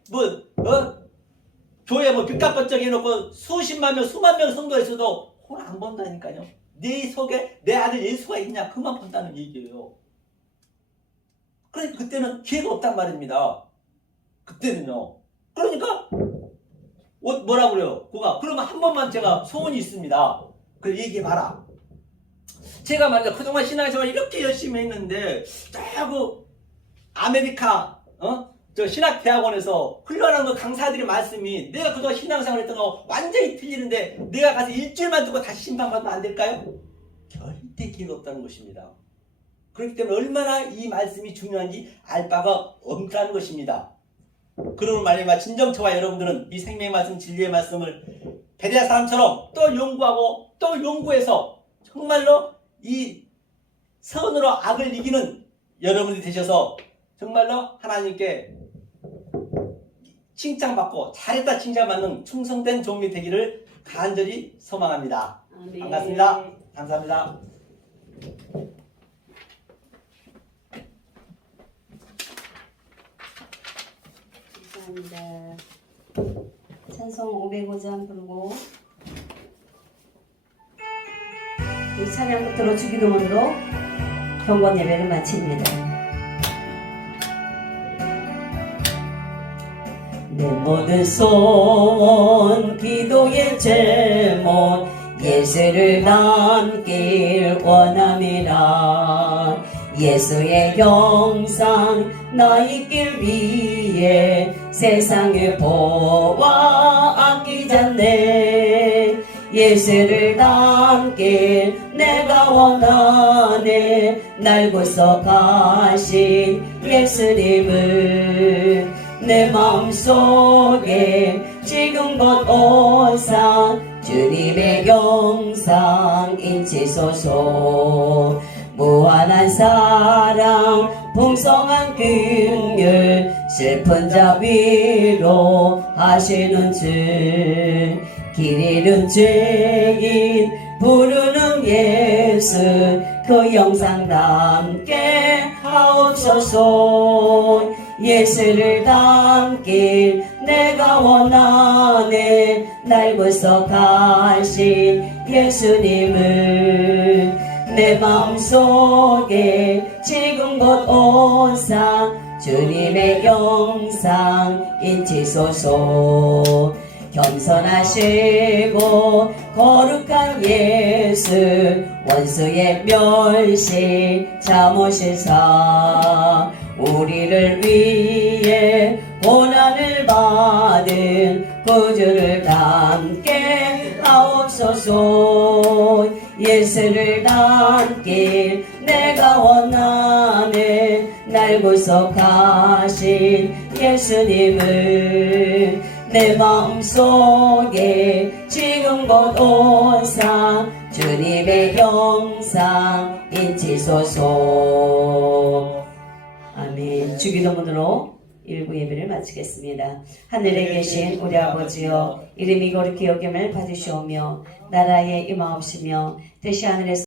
교회 빚값번쩍 해놓고 수십만 명 수만 명 성도했어도 그건 안 본다니까요. 네 속에 내 아들 예수가 있냐? 그만 본다는 얘기예요. 그러니까 그때는 기회가 없단 말입니다. 그때는요. 그러니까 뭐라고 그래요? 그러면 한 번만 제가 소원이 있습니다. 그래 얘기해봐라. 제가 말이야 그동안 신앙생활 이렇게 열심히 했는데 그 아메리카 저 신학대학원에서 훈련한 그 강사들의 말씀이 내가 그동안 신앙생활 했던 거 완전히 틀리는데 내가 가서 일주일만 두고 다시 심판받으면 안 될까요? 절대 기회가 없다는 것입니다. 그렇기 때문에 얼마나 이 말씀이 중요한지 알 바가 없다는 것입니다. 그러면 말이야 진정저와 여러분들은 이 생명의 말씀 진리의 말씀을 베레아 사람처럼 또 연구하고 또 연구해서 정말로 이 선으로 악을 이기는 여러분이 되셔서 정말로 하나님께 칭찬받고 잘했다 칭찬받는 충성된 종이 되기를 간절히 소망합니다. 아멘. 반갑습니다. 감사합니다. 감사합니다. 찬송 505장 부르고 이 찬양 끝으로 주기도문으로 경건 예배를 마칩니다. 내 모든 소원 기도의 제목 예수를 담길 원함이라. 예수의 영상 나의 길 위에 세상을 보아 아끼지 않네. 예수를 담길 내가 원하네. 날 구속하신 예수님을 내 마음속에 지금 곧 오사 주님의 영상 인치소서. 무한한 사랑 풍성한 긍휼 슬픈 자 위로 하시는 주. 길 잃은 죄인 부르는 예수 그 영상 담게 하옵소서. 예수를 담길 내가 원하네. 날 구속하신 예수님을 내 마음속에 지금 곧 오사 주님의 영상 인치소서. 겸손하시고 거룩한 예수 원수의 멸시 참으시사 우리를 위해 고난을 받은 구주를 담게 하옵소서. 예수를 담길 내가 원하네. 날 구속하신 예수님을 내 마음속에 지금 곧 오사 주님의 영상 인치소서. 아멘. 주기도문으로 일부 예배를 마치겠습니다. 하늘에 계신 우리 아버지여, 이름이 거룩히 여김을 받으시오며 나라에 임하옵시며 뜻이 하늘에서